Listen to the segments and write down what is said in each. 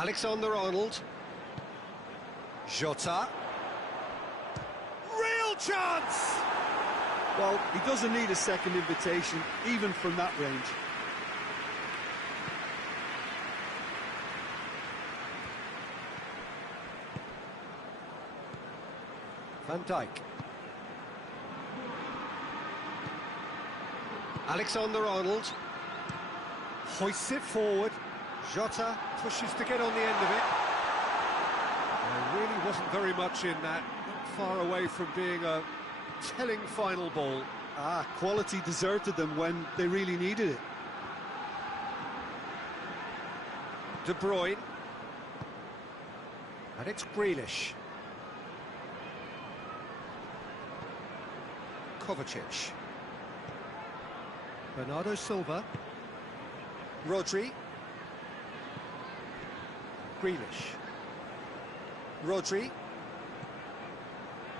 Alexander-Arnold. Jota. Real chance! Well, he doesn't need a second invitation, even from that range. Van Dijk. Alexander-Arnold hoists it forward. Jota pushes to get on the end of it. There really wasn't very much in that, not far away from being a telling final ball. Quality deserted them when they really needed it. De Bruyne. And it's Grealish. Kovacic. Bernardo Silva. Rodri. Grealish. Rodri.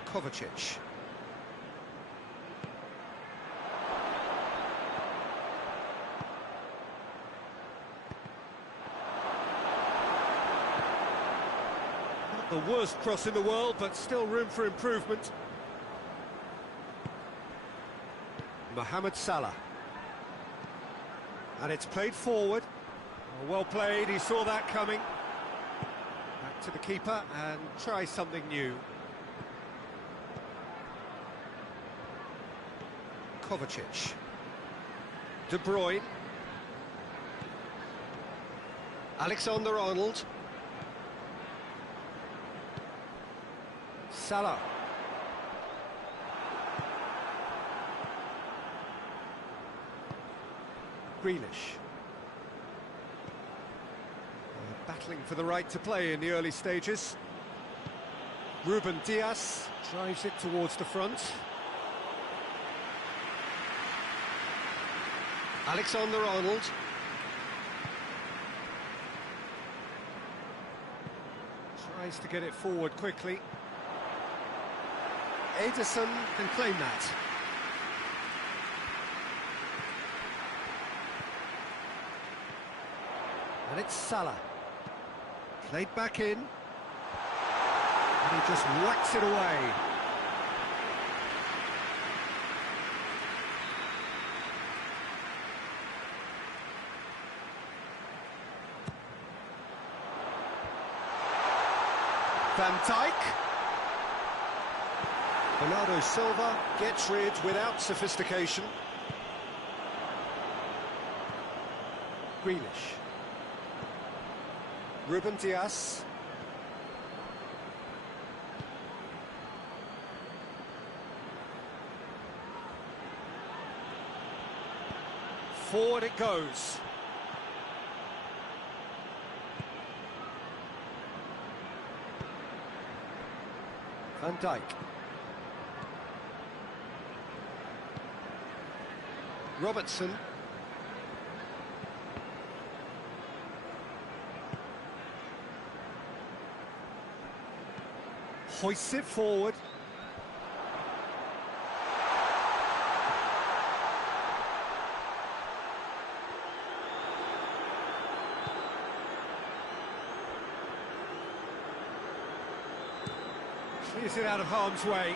Kovacic. Not the worst cross in the world, but still room for improvement. Mohamed Salah. And it's played forward. Well played, he saw that coming. Back to the keeper and try something new. Kovacic. De Bruyne. Alexander-Arnold. Salah. Grealish. Battling for the right to play in the early stages. Ruben Dias drives it towards the front. Alexander-Arnold. Tries to get it forward quickly. Ederson can claim that. And it's Salah. Played back in. And he just whacks it away. Van Dijk. Bernardo Silva gets rid without sophistication. Grealish. Ruben Dias. Forward it goes. Van Dijk. Robertson. Hoists it forward. Clears it out of harm's way.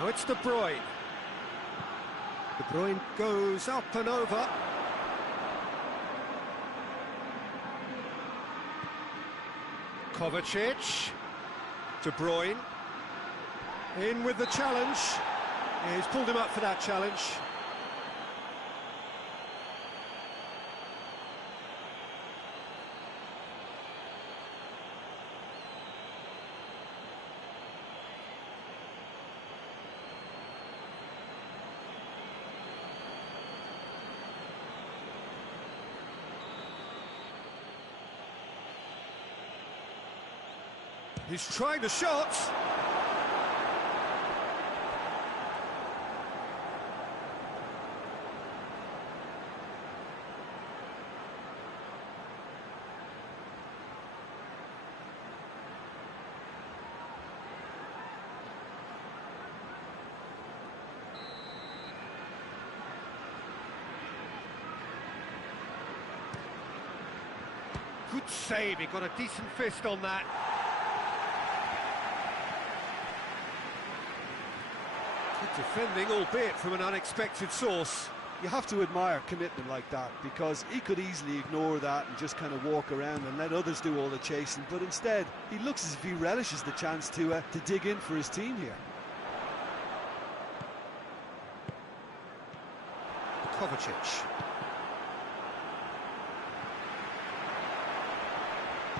Now it's De Bruyne. De Bruyne goes up and over. Kovacic. De Bruyne. In with the challenge. Yeah, he's pulled him up for that challenge. He's trying the shot. Good save, he got a decent fist on that. Good defending, albeit from an unexpected source. You have to admire commitment like that, because he could easily ignore that and just kind of walk around and let others do all the chasing, but instead he looks as if he relishes the chance to dig in for his team here. Kovacic.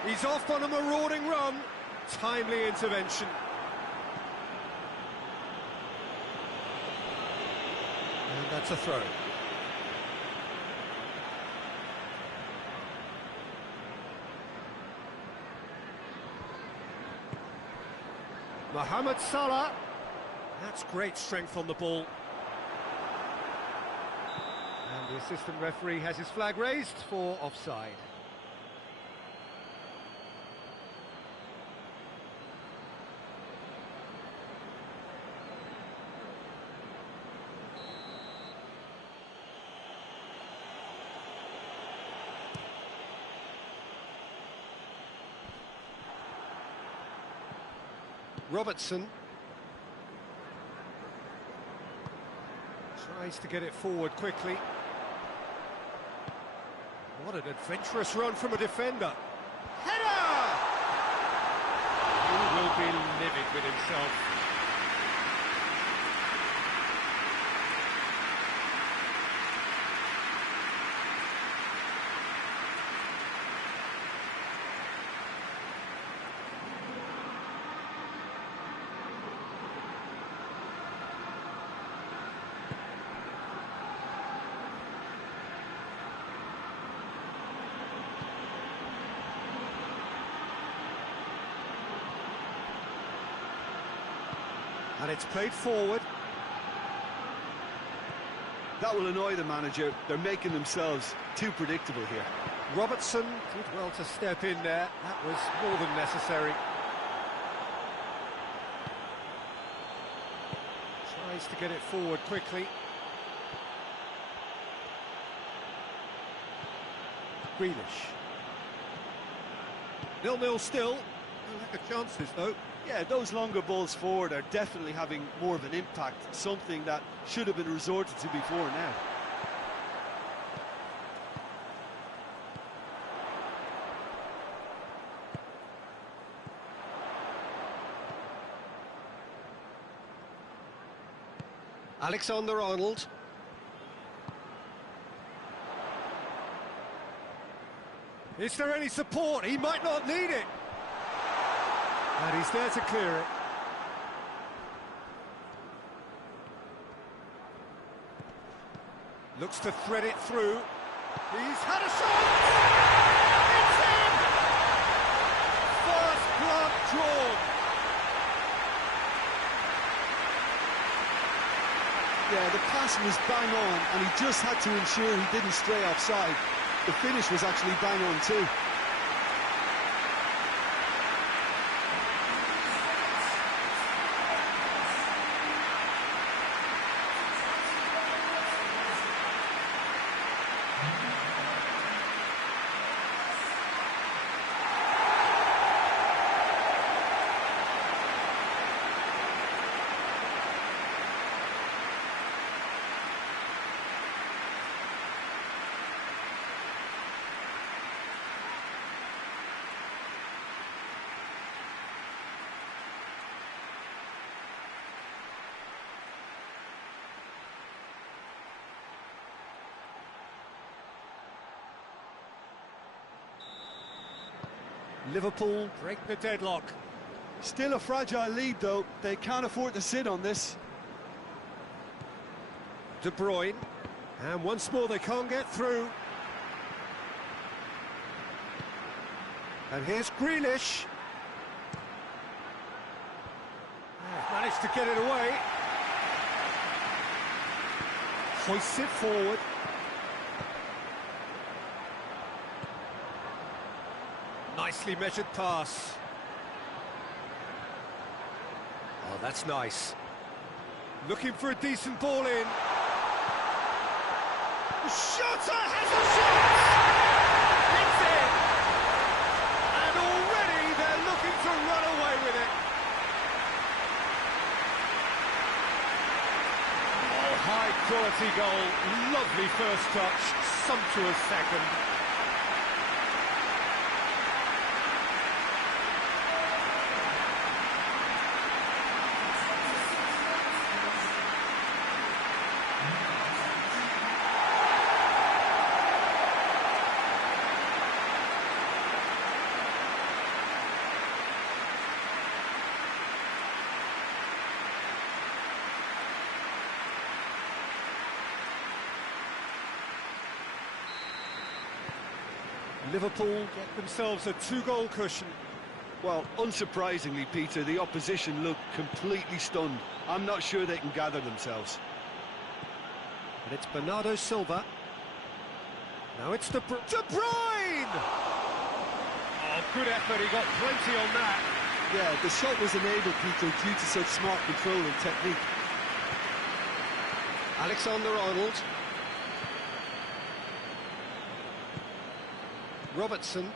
He's off on a marauding run. Timely intervention. And that's a throw. Mohamed Salah. That's great strength on the ball. And the assistant referee has his flag raised for offside. Robertson tries to get it forward quickly. What an adventurous run from a defender. Header! He will be livid with himself. And it's played forward. That will annoy the manager. They're making themselves too predictable here. Robertson did well to step in there. That was more than necessary. Tries to get it forward quickly. Grealish. 0-0 still. No lack of chances though. Yeah, those longer balls forward are definitely having more of an impact, something that should have been resorted to before now. Alexander-Arnold. Is there any support? He might not need it. And he's there to clear it. Looks to thread it through. He's had a shot! It's in! First blood drawn. Yeah, the pass was bang on, and he just had to ensure he didn't stray offside. The finish was actually bang on too. Liverpool break the deadlock. Still a fragile lead though, they can't afford to sit on this. De Bruyne, and once more they can't get through. And here's Grealish. Managed to get it away. Hoists it forward. Nicely measured pass. Oh, that's nice. Looking for a decent ball in. Shota has a shot! It's in! High-quality goal, lovely first touch, sumptuous second. Liverpool get themselves a two-goal cushion. Well, unsurprisingly, Peter, the opposition look completely stunned. I'm not sure they can gather themselves. And it's Bernardo Silva. Now it's De Bruyne! Oh, good effort, he got plenty on that. Yeah, the shot was enabled, Peter, due to such smart control and technique. Alexander-Arnold. Robertson.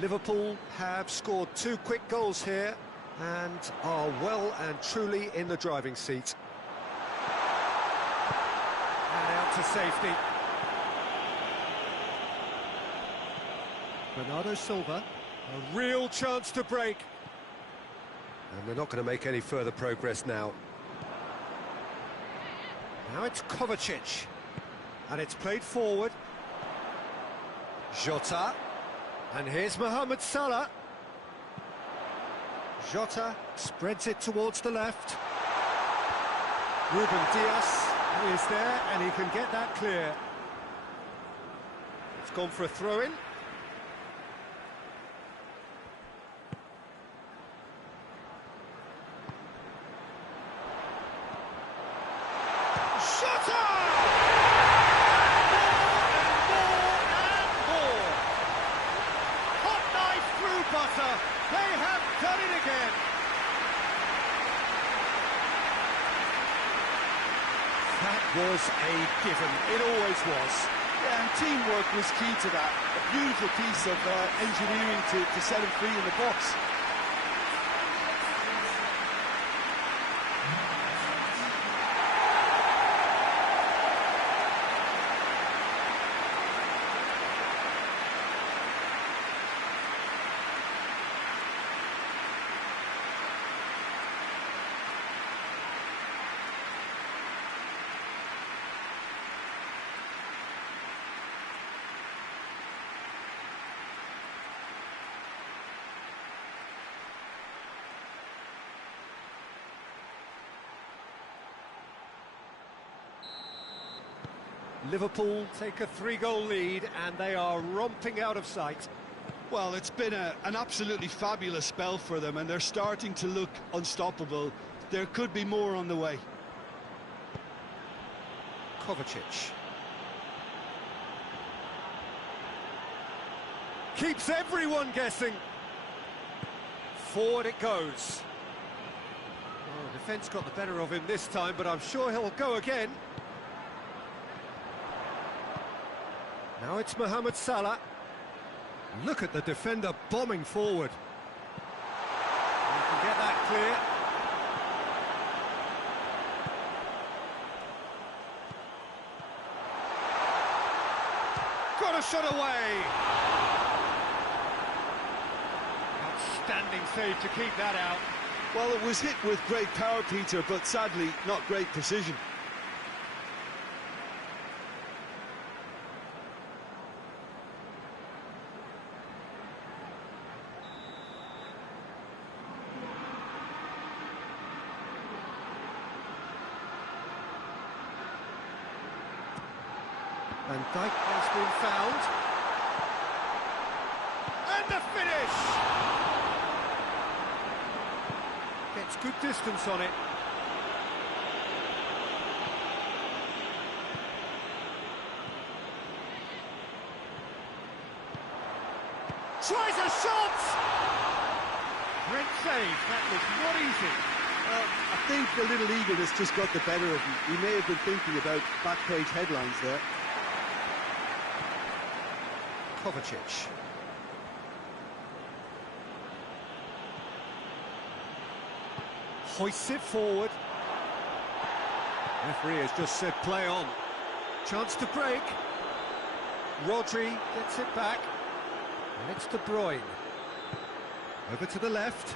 Liverpool have scored two quick goals here and are well and truly in the driving seat. And out to safety. Bernardo Silva, a real chance to break. And they're not going to make any further progress now. Now it's Kovacic. And it's played forward. Jota, and here's Mohamed Salah. Jota spreads it towards the left. Ruben Dias is there, and he can get that clear. It's gone for a throw-in. Jota! Butter, they have done it again. That was a given, it always was. Yeah, and teamwork was key to that. A beautiful piece of engineering to set him free in the box. Liverpool take a three-goal lead and they are romping out of sight. Well, it's been an absolutely fabulous spell for them and they're starting to look unstoppable. There could be more on the way. Kovacic. Keeps everyone guessing. Forward it goes. Oh, the defence got the better of him this time, but I'm sure he'll go again. Now it's Mohamed Salah. Look at the defender bombing forward. You can get that clear. Got a shot away. Outstanding save to keep that out. Well, it was hit with great power, Peter, but sadly not great precision. Van Dijk has been found. And the finish! Gets good distance on it. Tries a shot! Great save, that was not easy. I think the little eagerness just got the better of him. He may have been thinking about back-page headlines there. Kovacic. Hoists it forward. Referee has just said play on. Chance to break. Rodri gets it back. And it's De Bruyne. Over to the left.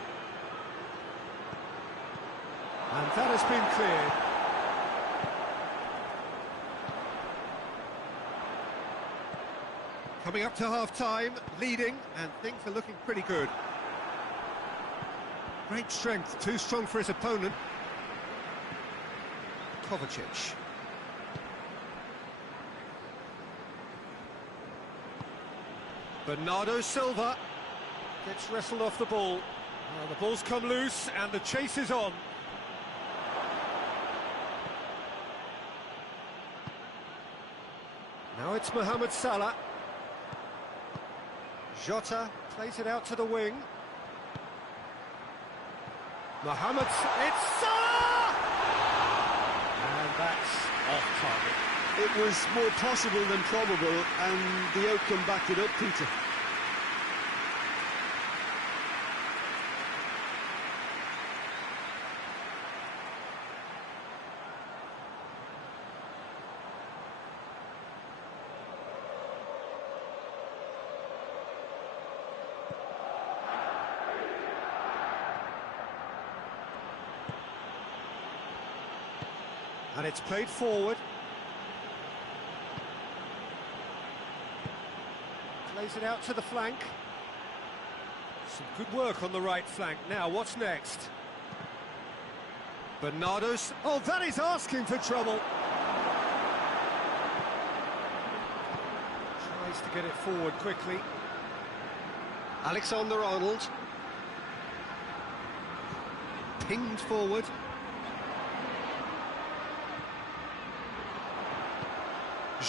And that has been cleared. Coming up to half-time, leading, and things are looking pretty good. Great strength, too strong for his opponent. Kovacic. Bernardo Silva gets wrestled off the ball. Well, the ball's come loose and the chase is on. Now it's Mohamed Salah. Jota plays it out to the wing. Mohamed, it's Salah! And that's off target. It was more possible than probable, and the outcome backed it up, Peter. And it's played forward. Plays it out to the flank. Some good work on the right flank. Now, what's next? Bernardo's... Oh, that is asking for trouble. Tries to get it forward quickly. Alexander-Arnold. Pinged forward.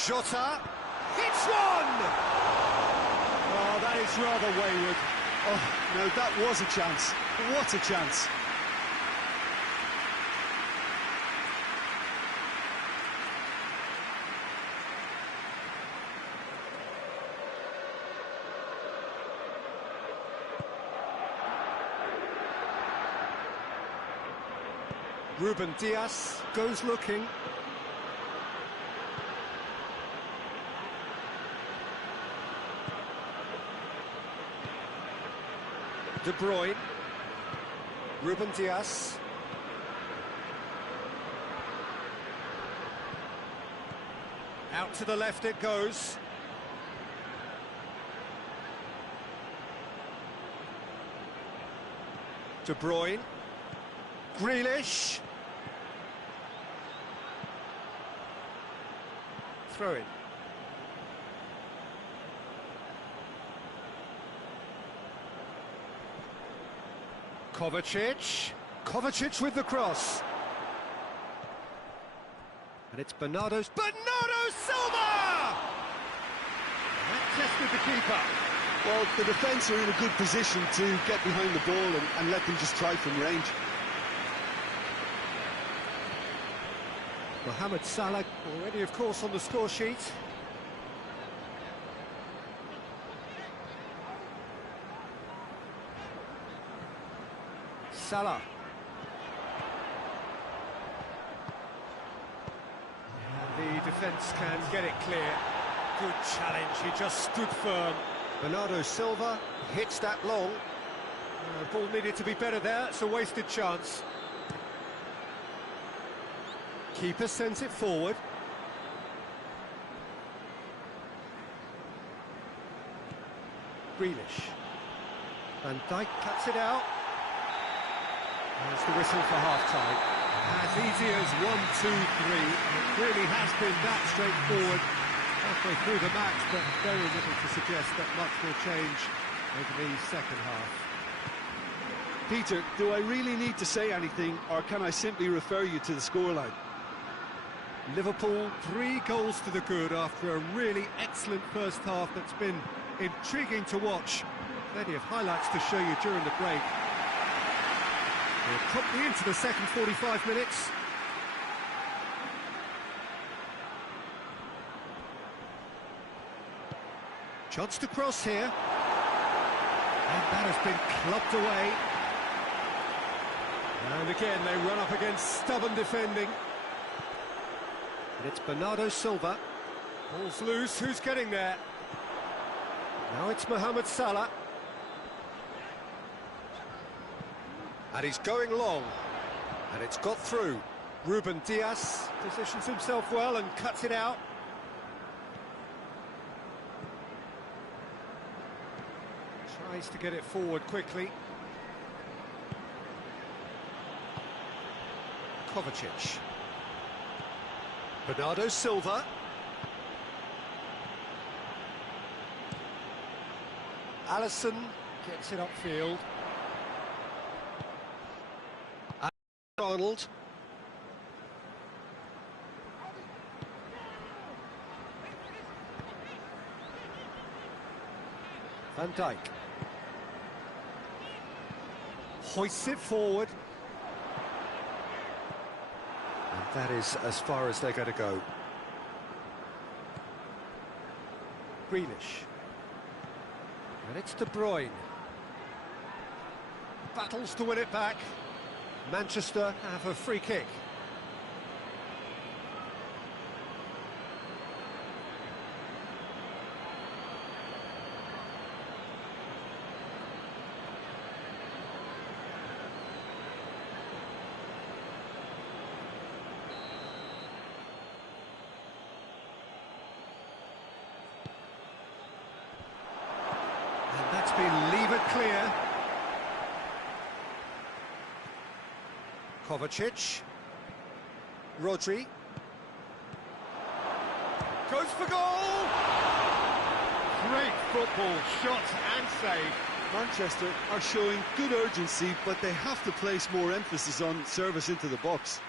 Jota hits one! Oh, that is rather wayward. Oh, no, that was a chance. What a chance. Ruben Dias goes looking. De Bruyne, Ruben Dias, out to the left it goes. De Bruyne, Grealish, throw in. Kovacic with the cross. And it's Bernardo Silva! That tested the keeper. Well, the defence are in a good position to get behind the ball and let them just try from range. Mohamed Salah already, of course, on the score sheet. Salah. And the defence can get it clear. Good challenge, he just stood firm. Bernardo Silva hits that long. The ball needed to be better there, it's a wasted chance. Keeper sends it forward. Grealish. Van Dijk cuts it out. There's the whistle for half-time. As easy as 1, 2, 3. It really has been that straightforward halfway through the match, but very little to suggest that much will change over the second half. Peter, do I really need to say anything, or can I simply refer you to the scoreline? Liverpool 3 goals to the good after a really excellent first half that's been intriguing to watch. Plenty of highlights to show you during the break. We're promptly into the second 45 minutes. Chance to cross here. And that has been clubbed away. And again, they run up against stubborn defending. And it's Bernardo Silva. Ball's loose, who's getting there? Now it's Mohamed Salah. And he's going long. And it's got through. Ruben Dias positions himself well and cuts it out. Tries to get it forward quickly. Kovacic. Bernardo Silva. Alisson gets it upfield. Arnold. Van Dijk. Hoists it forward. And that is as far as they're going to go. Grealish. And it's De Bruyne. Battles to win it back. Manchester have a free kick. And that's been levered clear. Kovacic. Rodri. Goes for goal! Great football, shot and save. Manchester are showing good urgency, but they have to place more emphasis on service into the box.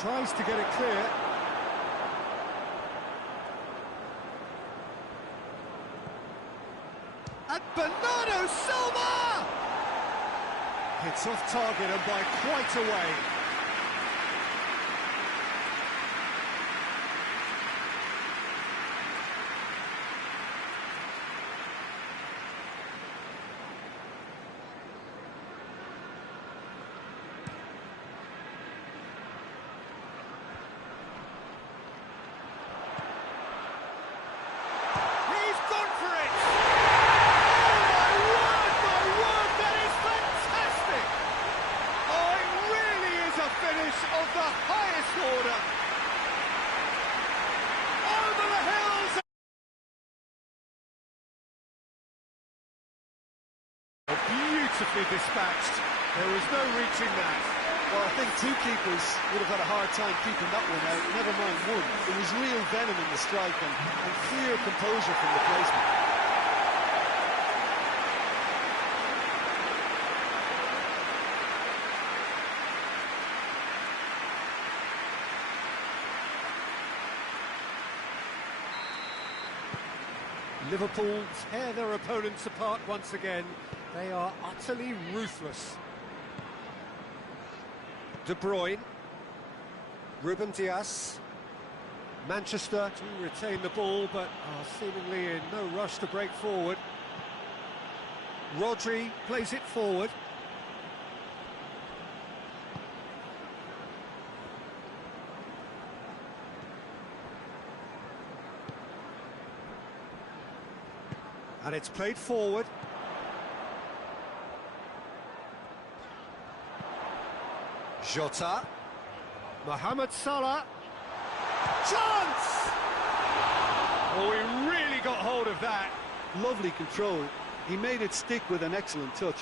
Tries to get it clear. And Bernardo Silva! Hits off target and by quite a way. Of the highest order. Over the hills. Beautifully dispatched. There was no reaching that. Well, I think two keepers would have had a hard time keeping that one out, never mind one. There was real venom in the strike and clear composure from the placement. Liverpool tear their opponents apart once again. They are utterly ruthless. De Bruyne. Ruben Dias. Manchester to retain the ball, but are seemingly in no rush to break forward. Rodri plays it forward. And it's played forward. Jota. Mohamed Salah. Chance! Oh, he really got hold of that. Lovely control. He made it stick with an excellent touch.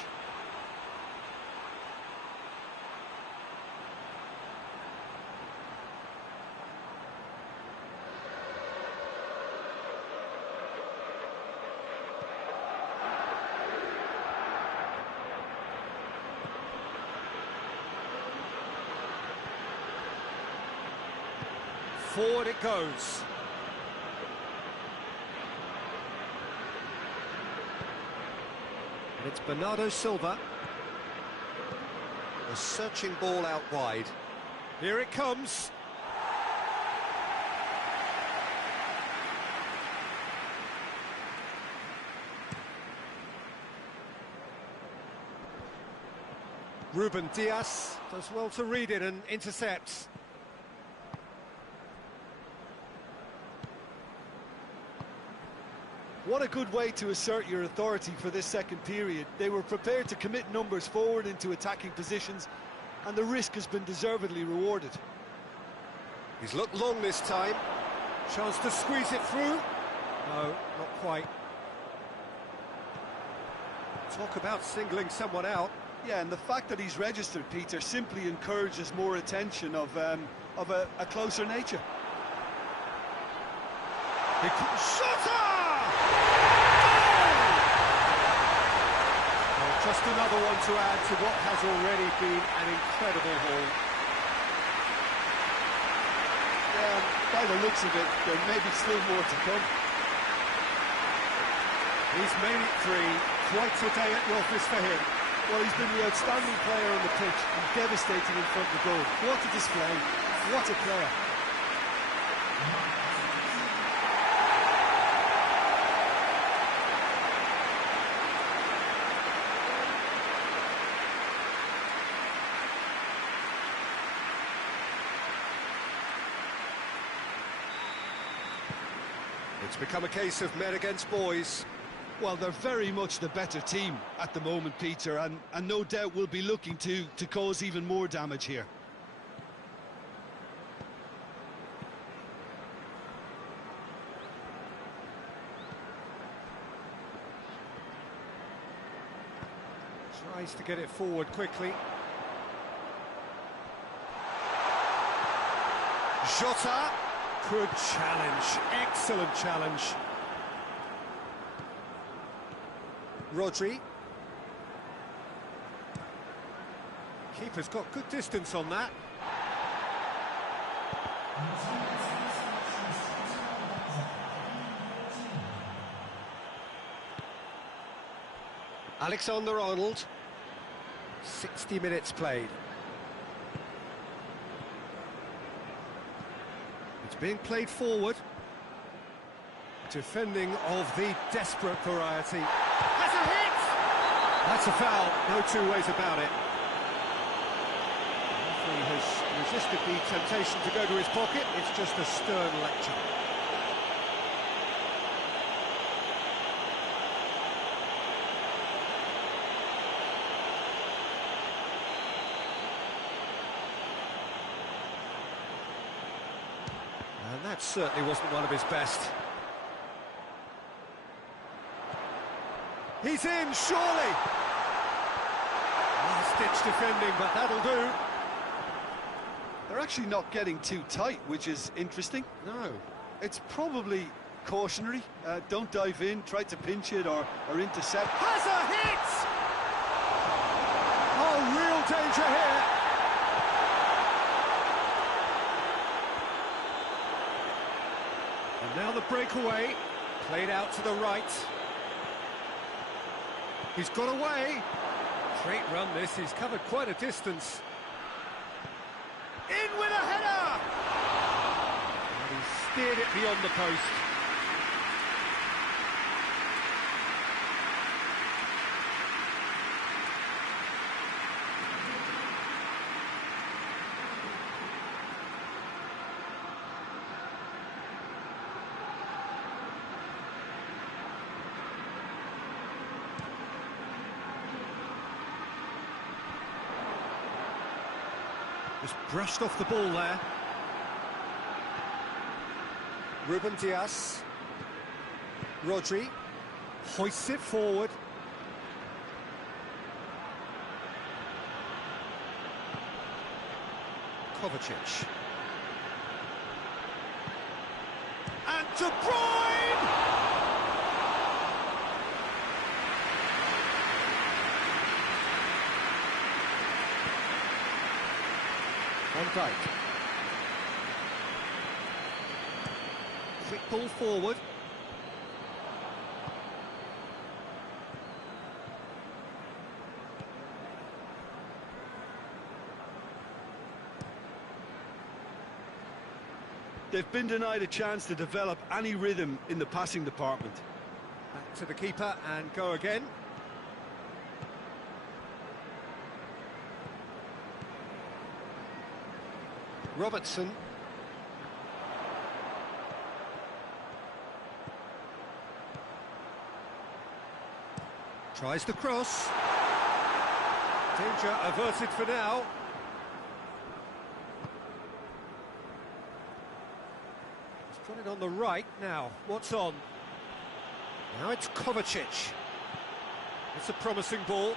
Forward it goes. And it's Bernardo Silva. A searching ball out wide. Here it comes. Ruben Dias does well to read it and intercepts. What a good way to assert your authority for this second period. They were prepared to commit numbers forward into attacking positions, and the risk has been deservedly rewarded. He's looked long this time. Chance to squeeze it through. No, not quite. Talk about singling someone out. Yeah, and the fact that he's registered, Peter, simply encourages more attention of a closer nature. Shooter! Well, just another one to add to what has already been an incredible haul. Yeah, by the looks of it, there may be still more to come. He's made it three. Quite a day at the office for him. Well, he's been the outstanding player on the pitch and devastating in front of the goal. What a display. What a player. It's become a case of men against boys. Well, they're very much the better team at the moment, Peter, and no doubt will be looking to cause even more damage here. Tries to get it forward quickly. Jota. Good challenge. Excellent challenge. Rodri. Keeper's got good distance on that. Alexander-Arnold. 60 minutes played. It's being played forward. Defending of the desperate variety. Has a hit! That's a foul, no two ways about it. He has resisted the temptation to go to his pocket. It's just a stern lecture. And that certainly wasn't one of his best. He's in, surely! Last-ditch defending, but that'll do. They're actually not getting too tight, which is interesting. No. It's probably cautionary. Don't dive in, try to pinch it or intercept. Has a hit! Oh, real danger here. And now the breakaway, played out to the right. He's got away. Great run this, he's covered quite a distance. In with a header! And he steered it beyond the post. Just brushed off the ball there. Ruben Dias. Rodri. Hoists it forward. Kovacic. And De Bruyne! Van Dijk. Quick ball forward. They've been denied a chance to develop any rhythm in the passing department. Back to the keeper and go again. Robertson. Tries the cross. Danger averted for now. He's put it on the right now. What's on? Now it's Kovacic. It's a promising ball.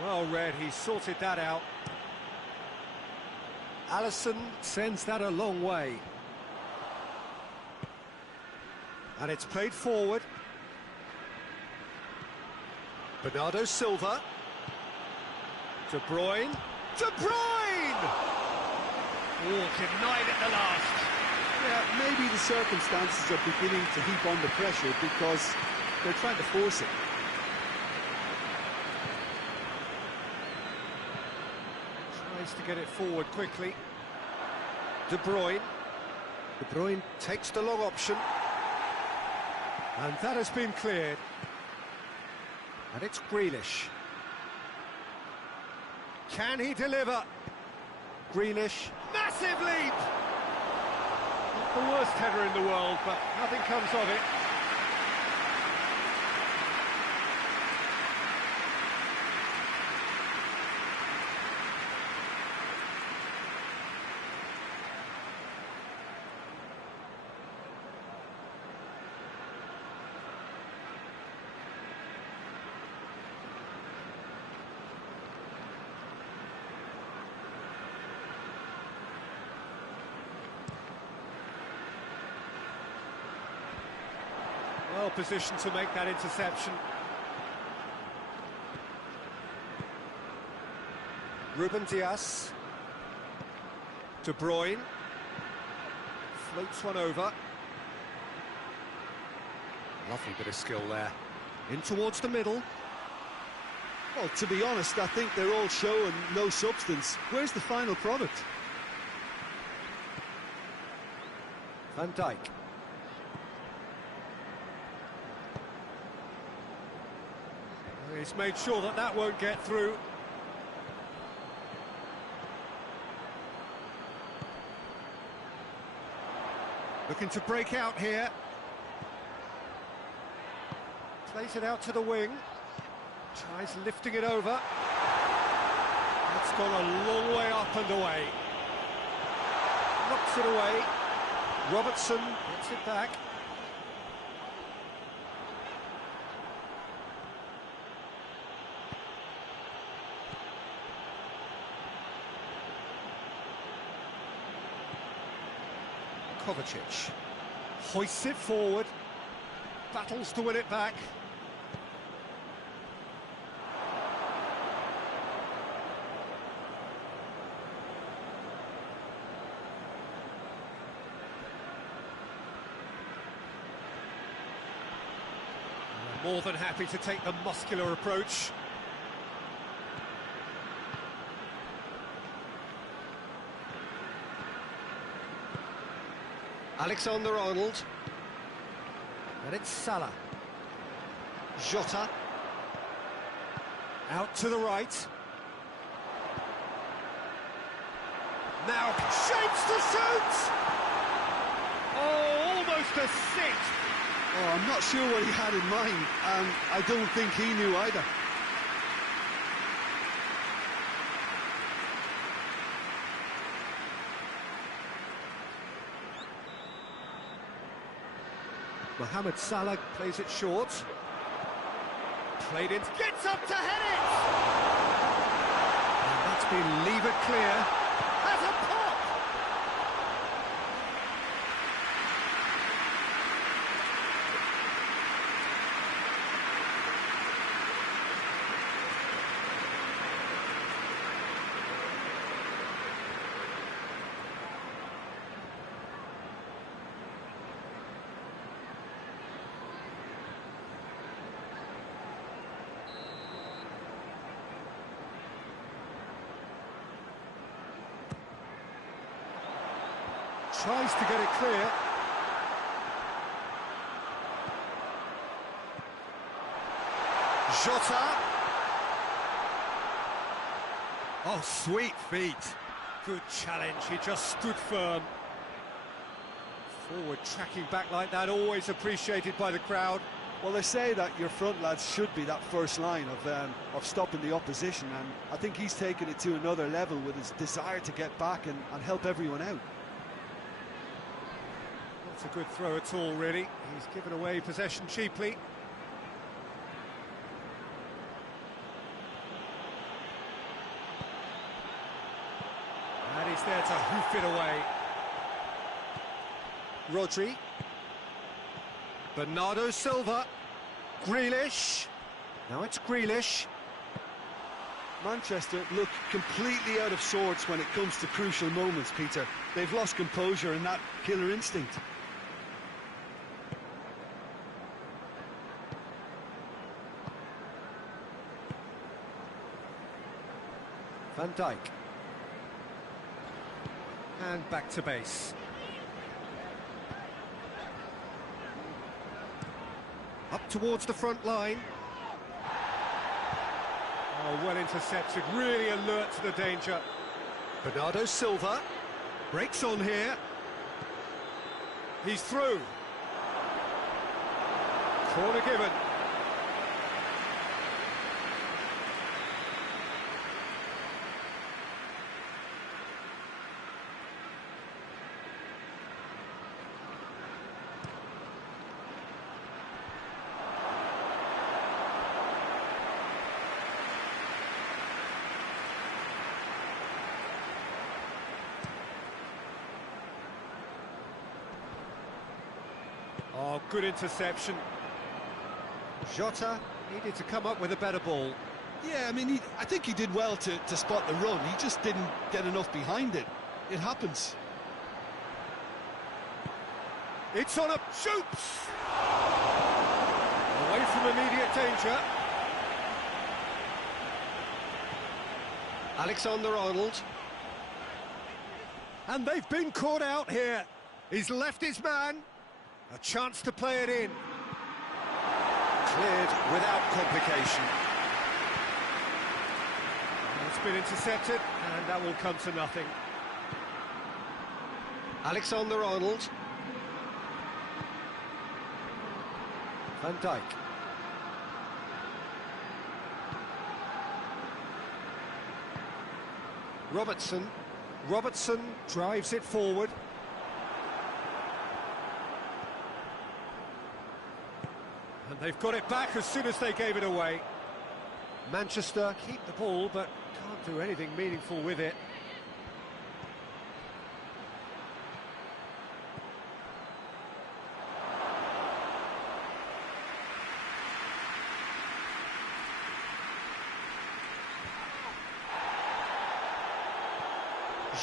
Well read, he sorted that out. Alisson sends that a long way. And it's played forward. Bernardo Silva. De Bruyne. De Bruyne! Oh, denied at the last. Yeah, maybe the circumstances are beginning to heap on the pressure because they're trying to force it. Tries to get it forward quickly. De Bruyne. De Bruyne takes the long option. And that has been cleared. And it's Grealish. Can he deliver? Grealish. Massive leap! Not the worst header in the world, but nothing comes of it. Well positioned to make that interception. Ruben Dias. De Bruyne. Floats one over. Lovely bit of skill there. In towards the middle. Well, to be honest, I think they're all show and no substance. Where's the final product? Van Dijk. He's made sure that that won't get through. Looking to break out here. Plays it out to the wing. Tries lifting it over. It's gone a long way up and away. Knocks it away. Robertson gets it back. Kovacic hoists it forward, battles to win it back. More than happy to take the muscular approach. Alexander-Arnold. And it's Salah. Jota. Out to the right. Now shapes to shoot! Oh, almost a sit! Oh, I'm not sure what he had in mind, and I don't think he knew either. Mohamed Salah plays it short. Played in, gets up to head it! And that's been levered clear. Has a pop! Tries to get it clear. Jota. Oh, sweet feet. Good challenge, he just stood firm. Forward tracking back like that, always appreciated by the crowd. Well, they say that your front lads should be that first line of stopping the opposition, and I think he's taken it to another level with his desire to get back and help everyone out. Not a good throw at all, really. He's given away possession cheaply. And he's there to hoof it away. Rodri. Bernardo Silva. Grealish. Now it's Grealish. Manchester look completely out of sorts when it comes to crucial moments, Peter. They've lost composure and that killer instinct. Van Dijk. And back to base. Up towards the front line. Oh, well intercepted, really alert to the danger. Bernardo Silva breaks on here. He's through. Corner given. Oh, good interception. Jota needed to come up with a better ball. Yeah, I mean, I think he did well to spot the run. He just didn't get enough behind it. It happens. It's on a shoots! Away from immediate danger. Alexander-Arnold. And they've been caught out here. He's left his man. A chance to play it in. Cleared without complication. It's been intercepted, and that will come to nothing. Alexander-Arnold. Van Dijk. Robertson drives it forward. And they've got it back as soon as they gave it away. Manchester keep the ball, but can't do anything meaningful with it.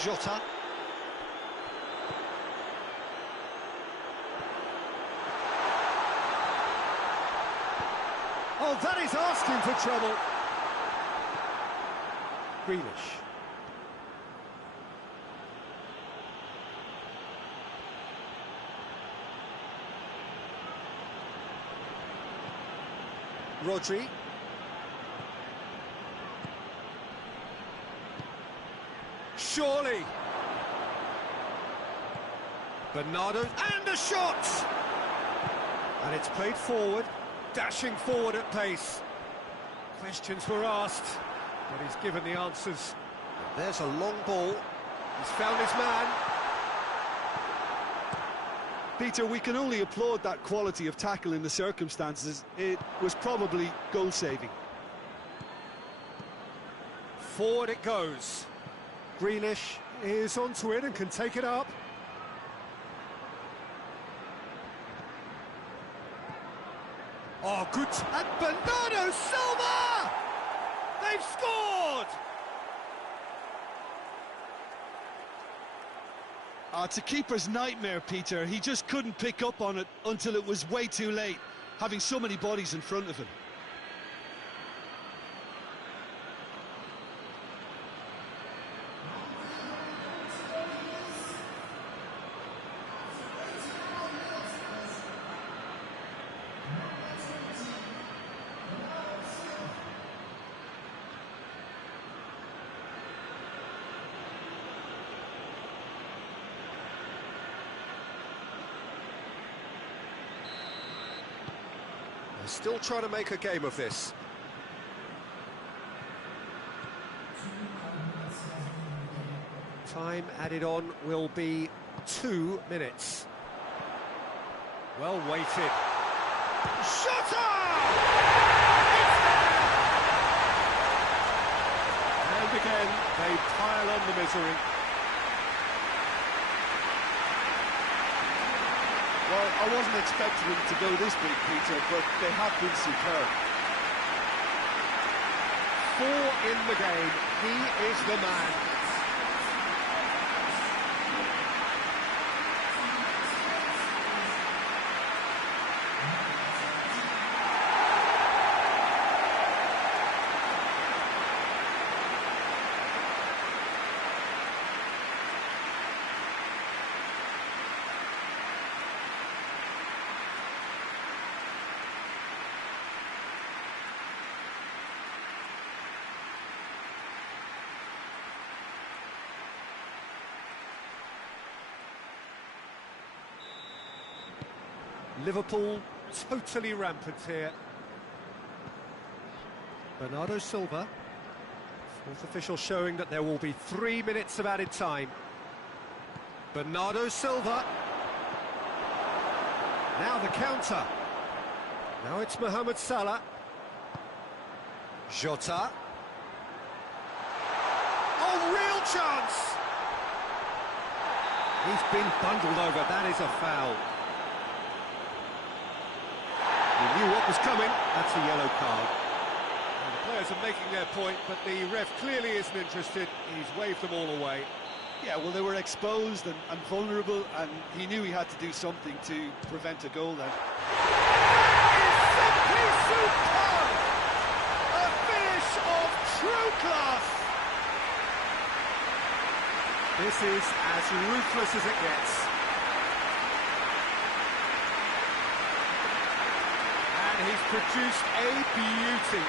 Jota. Oh, that is asking for trouble. Grealish. Rodri. Surely. Bernardo, and a shot! And it's played forward, dashing forward at pace. Questions were asked, but he's given the answers. There's a long ball. He's found his man. Peter, we can only applaud that quality of tackle in the circumstances. It was probably goal-saving. Forward it goes. Grealish is onto it and can take it up. Oh, good. And Bernardo Silva! They've scored! It's a keeper's nightmare, Peter. He just couldn't pick up on it until it was way too late, having so many bodies in front of him. They're still trying to make a game of this. Time added on will be 2 minutes. Well weighted. Shutter! And again, they pile on the misery. Well, I wasn't expecting them to go this big, Peter, but they have been superb. 4 in the game. He is the man. Liverpool totally rampant here. Bernardo Silva. Fourth official showing that there will be 3 minutes of added time. Bernardo Silva. Now the counter. Now it's Mohamed Salah. Jota. Oh, real chance! He's been bundled over. That is a foul. He knew what was coming. That's a yellow card. And the players are making their point, but the ref clearly isn't interested. He's waved them all away. Yeah, well, they were exposed and vulnerable, and he knew he had to do something to prevent a goal then. It's simply superb! A finish of true class! This is as ruthless as it gets. He's produced a beauty.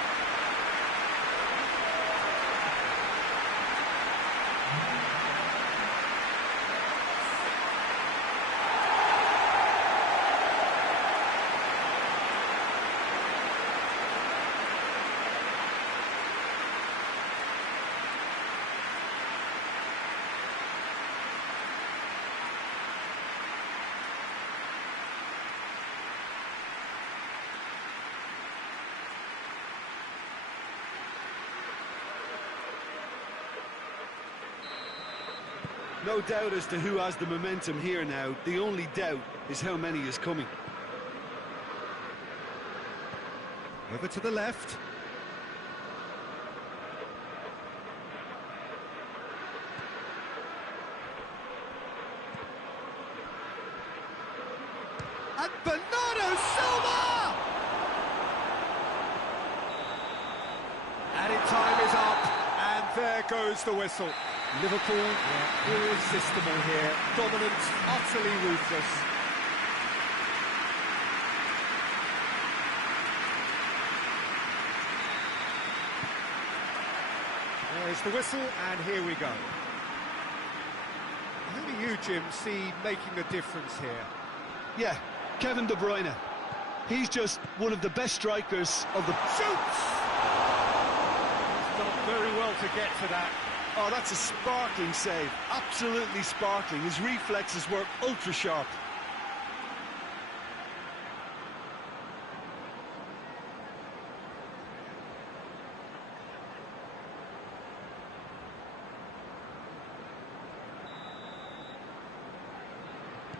No doubt as to who has the momentum here now. The only doubt is how many is coming. Over to the left. And Bernardo Silva! Added time is up, and there goes the whistle. Liverpool are irresistible here, dominant, utterly ruthless. There's the whistle, and here we go. Who do you, Jim, see making the difference here? Yeah, Kevin De Bruyne. He's just one of the best strikers of the... Shoots! He's done very well to get to that. Oh, that's a sparkling save. Absolutely sparkling. His reflexes were ultra sharp.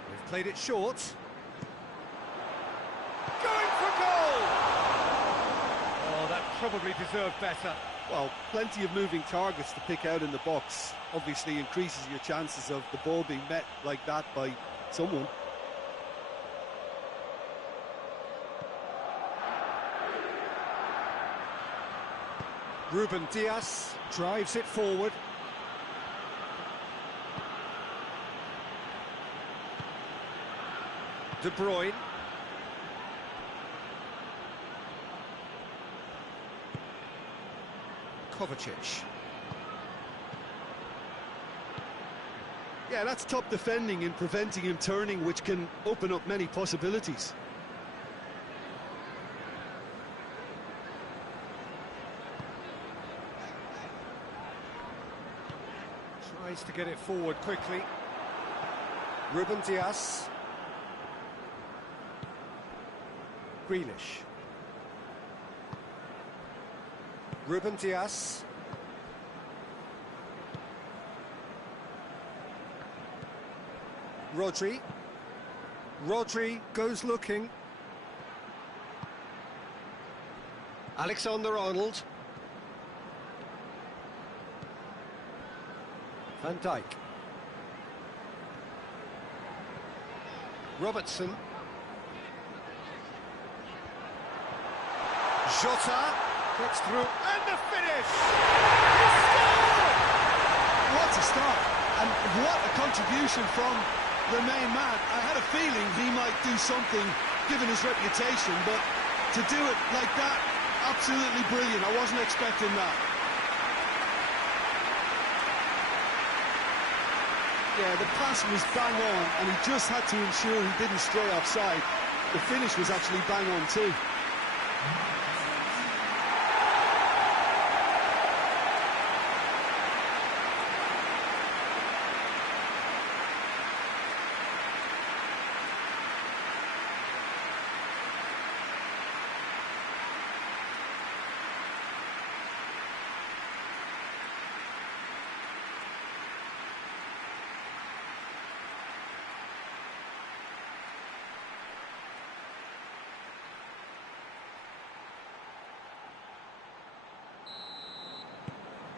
They've played it short. Going for goal! Oh, that probably deserved better. Well, plenty of moving targets to pick out in the box. Obviously increases your chances of the ball being met like that by someone. Ruben Dias drives it forward. De Bruyne. Kovacic. Yeah, that's top defending in preventing him turning, which can open up many possibilities. Tries to get it forward quickly. Ruben Dias. Grealish. Ruben Dias. Rodri. Rodri goes looking. Alexander-Arnold. Van Dijk. Robertson. Jota gets through, and the finish! He scored! What a start, and what a contribution from the main man. I had a feeling he might do something, given his reputation, but to do it like that, absolutely brilliant. I wasn't expecting that. Yeah, the pass was bang on, and he just had to ensure he didn't stray offside. The finish was actually bang on too.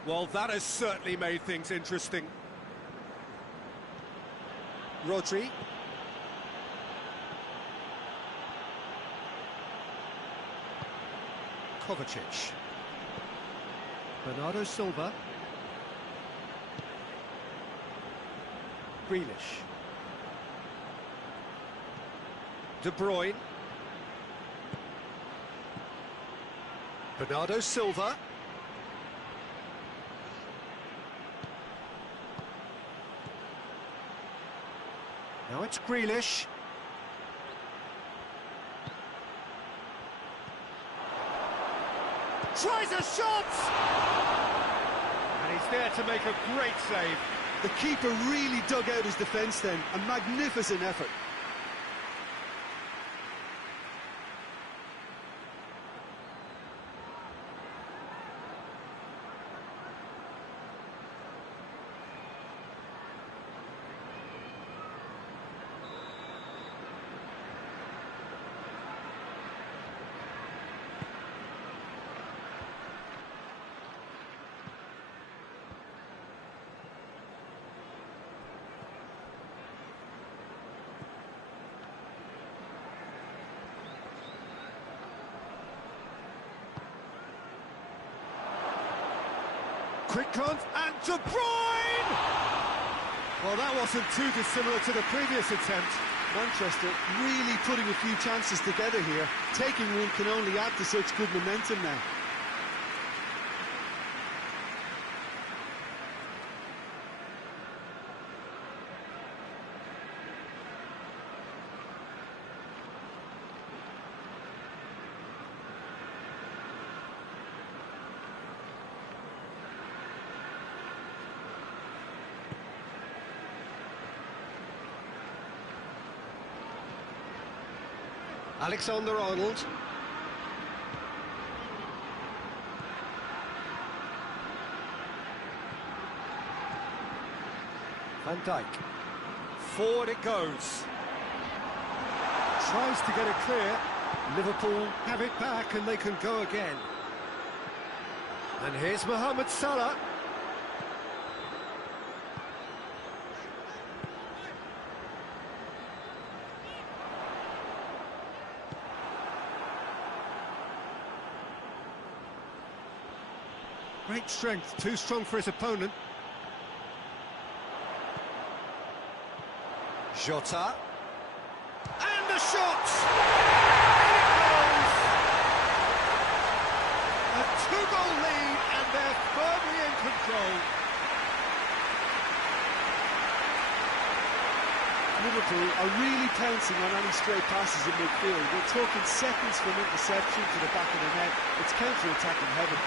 Well, that has certainly made things interesting. Rodri. Kovacic. Bernardo Silva. Grealish. De Bruyne. Bernardo Silva. Now it's Grealish. Tries a shot! And he's there to make a great save. The keeper really dug out his defence then. A magnificent effort. Quick on, and De Bruyne! Well, that wasn't too dissimilar to the previous attempt. Manchester really putting a few chances together here. Taking one can only add to such good momentum now. Alexander-Arnold. Van Dijk. Forward it goes. Tries to get it clear. Liverpool have it back and they can go again. And here's Mohamed Salah. Great strength, too strong for his opponent. Jota. And the shot! In it goes! A two-goal lead, and they're firmly in control. Liverpool are really pouncing on any stray passes in midfield. We're talking seconds from interception to the back of the net. It's counter-attacking heaven.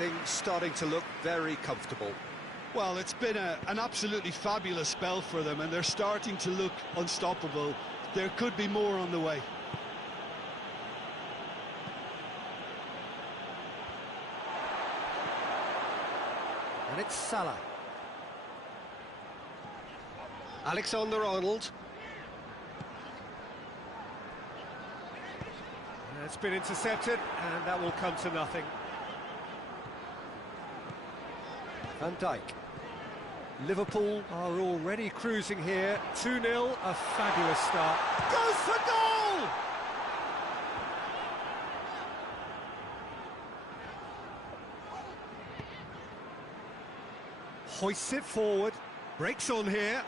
things starting to look very comfortable. Well, it's been an absolutely fabulous spell for them, and they're starting to look unstoppable. There could be more on the way. And it's Salah. Alexander-Arnold. It's been intercepted, and that will come to nothing. Van Dijk. Liverpool are already cruising here. 2-0, a fabulous start. Goes for goal! Hoists it forward, breaks on here,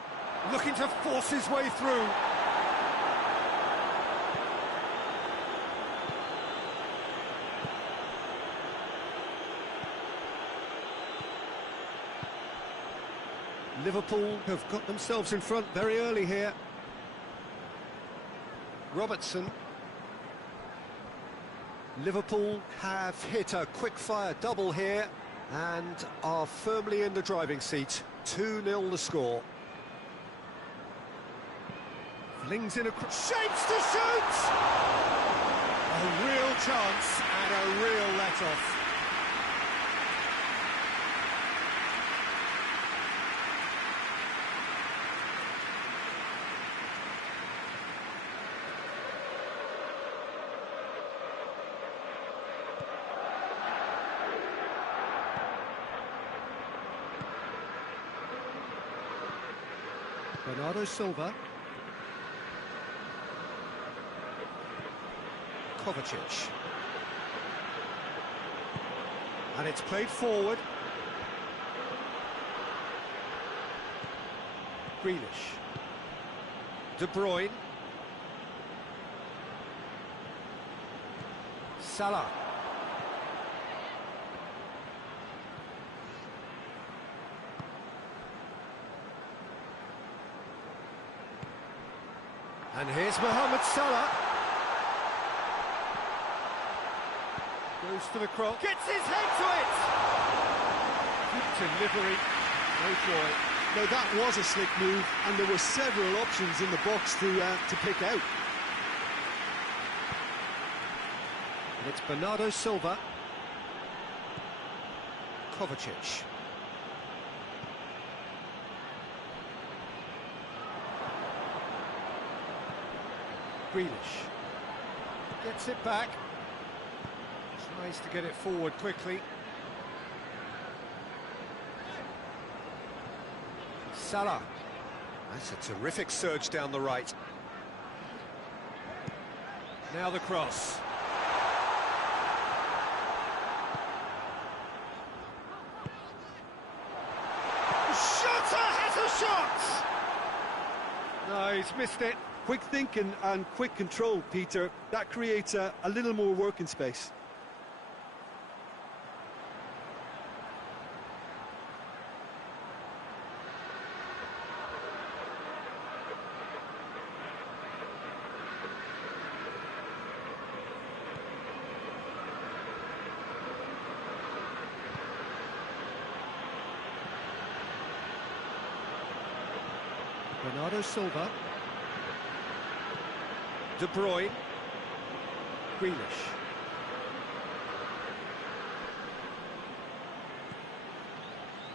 looking to force his way through. Liverpool have got themselves in front very early here. Robertson. Liverpool have hit a quick-fire double here and are firmly in the driving seat. 2-0 the score. Flings in a... shapes to shoot! A real chance and a real let-off. Bernardo Silva. Kovacic. And it's played forward. Grealish. De Bruyne. Salah. And here's Mohamed Salah. Goes for the cross. Gets his head to it! Good delivery. No joy. No, that was a slick move, and there were several options in the box to pick out. And it's Bernardo Silva. Kovacic. Grealish gets it back, tries to get it forward quickly. Salah. That's a terrific surge down the right. Now the cross. Shooter has a shot! No, he's missed it. Quick thinking and quick control, Peter. That creates a little more working space. Bernardo Silva. De Bruyne. Grealish.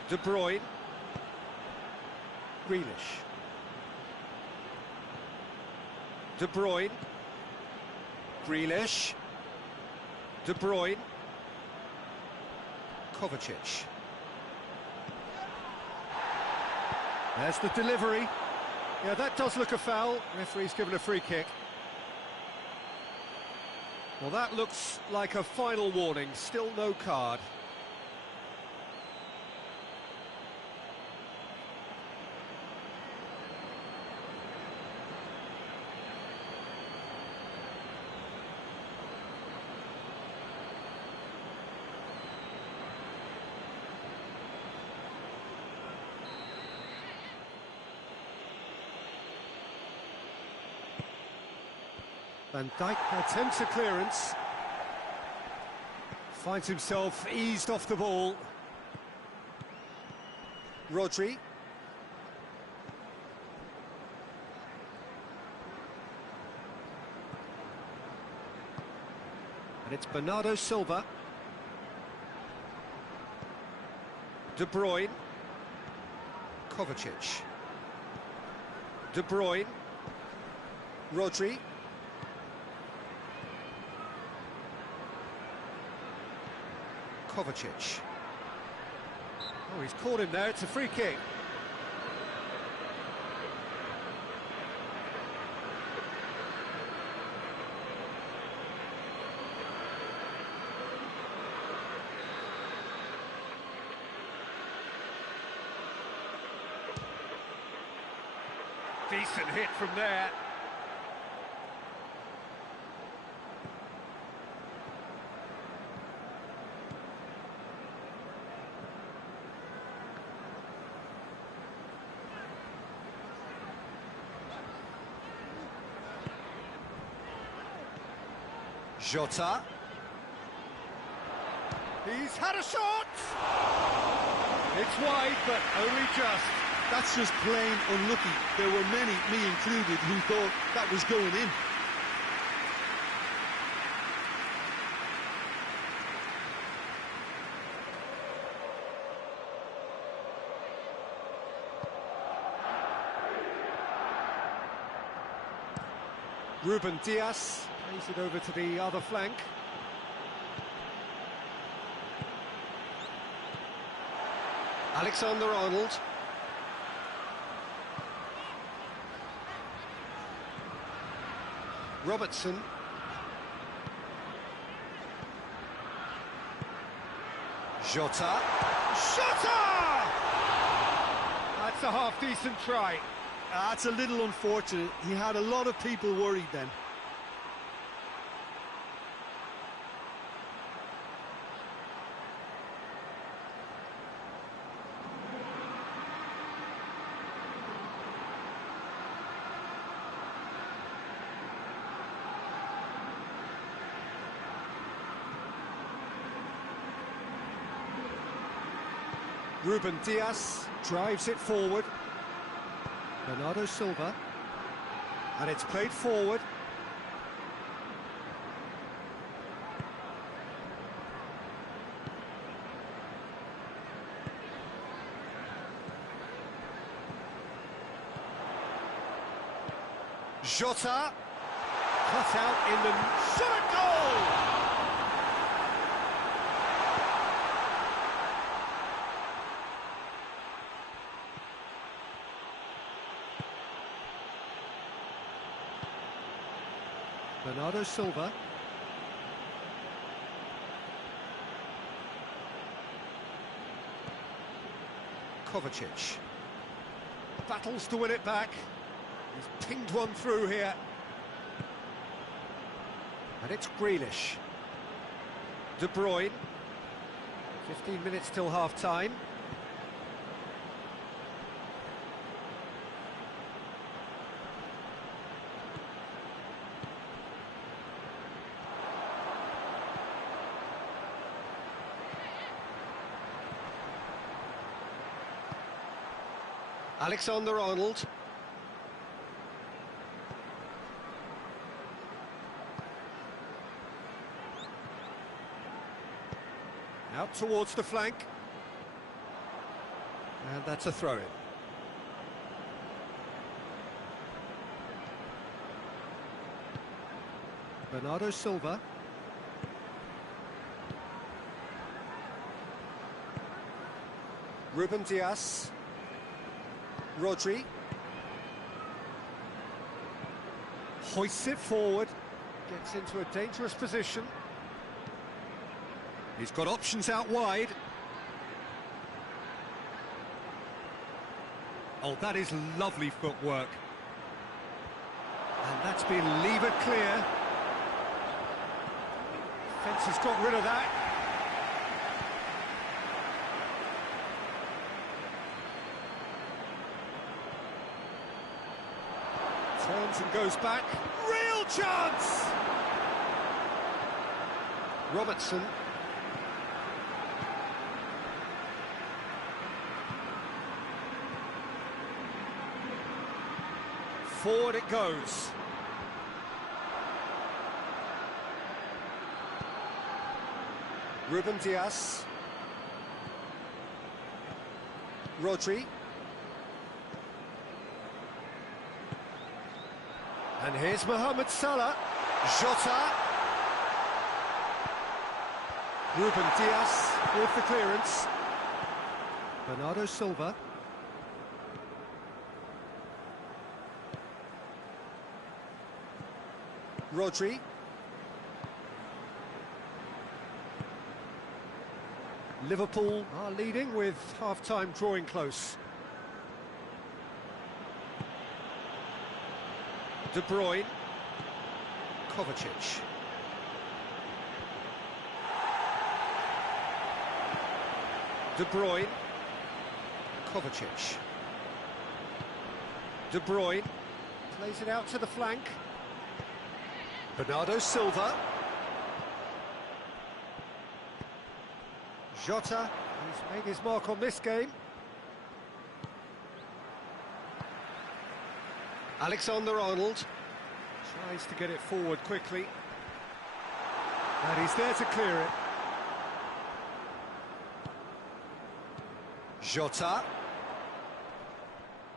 De Bruyne. Grealish. De Bruyne. Grealish. De Bruyne. Kovacic. There's the delivery. Yeah, that does look a foul. Referee's given a free kick. Well, that looks like a final warning. Still no card. Van Dijk attempts a clearance. Finds himself eased off the ball. Rodri. And it's Bernardo Silva. De Bruyne. Kovacic. De Bruyne. Rodri. Kovacic. Oh, he's caught him there. It's a free kick. Decent hit from there. Jota. He's had a shot! It's wide, but only just. That's just plain unlucky. There were many, me included, who thought that was going in. Ruben Dias plays it over to the other flank. Alexander-Arnold. Robertson. Jota. Jota! That's a half-decent try. That's a little unfortunate. He had a lot of people worried then. Ruben Dias drives it forward. Bernardo Silva. And it's played forward. Jota. Cut out in the... shot at goal! Bernardo Silva. Kovacic. Battles to win it back. He's pinged one through here. And it's Grealish. De Bruyne. 15 minutes till half-time. Alexander-Arnold. Out towards the flank. And that's a throw-in. Bernardo Silva. Ruben Dias. Rodri. Hoists it forward. Gets into a dangerous position. He's got options out wide. Oh, that is lovely footwork. And that's been levered clear. Fence has got rid of that. Turns and goes back. Real chance! Robertson. Forward it goes. Ruben Dias. Rodri. And here's Mohamed Salah. Jota. Ruben Dias with the clearance. Bernardo Silva. Rodri. Liverpool are leading with half-time drawing close. De Bruyne. Kovacic. De Bruyne. Kovacic. De Bruyne plays it out to the flank. Bernardo Silva. Jota, who's made his mark on this game. Alexander-Arnold tries to get it forward quickly. And he's there to clear it. Jota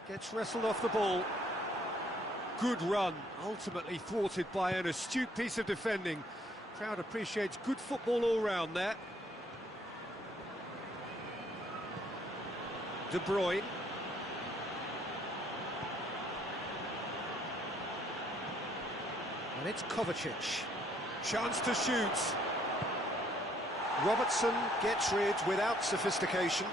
gets wrestled off the ball. Good run, ultimately thwarted by an astute piece of defending. Crowd appreciates good football all round there. De Bruyne. And it's Kovacic. Chance to shoot. Robertson gets rid without sophistication.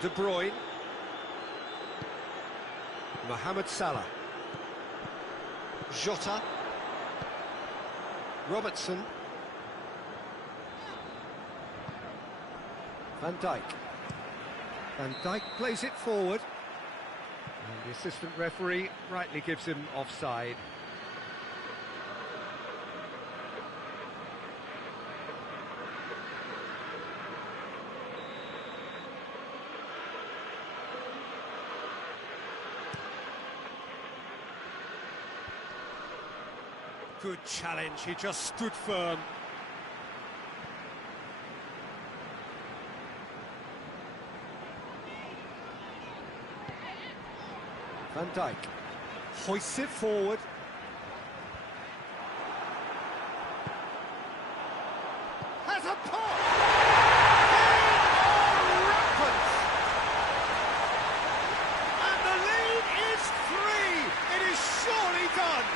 De Bruyne. Mohamed Salah. Jota. Robertson. Van Dijk. Van Dijk plays it forward. And the assistant referee rightly gives him offside. Good challenge, he just stood firm. Van Dijk hoists it forward. Has a pop! Rampant! And the lead is 3! It is surely done!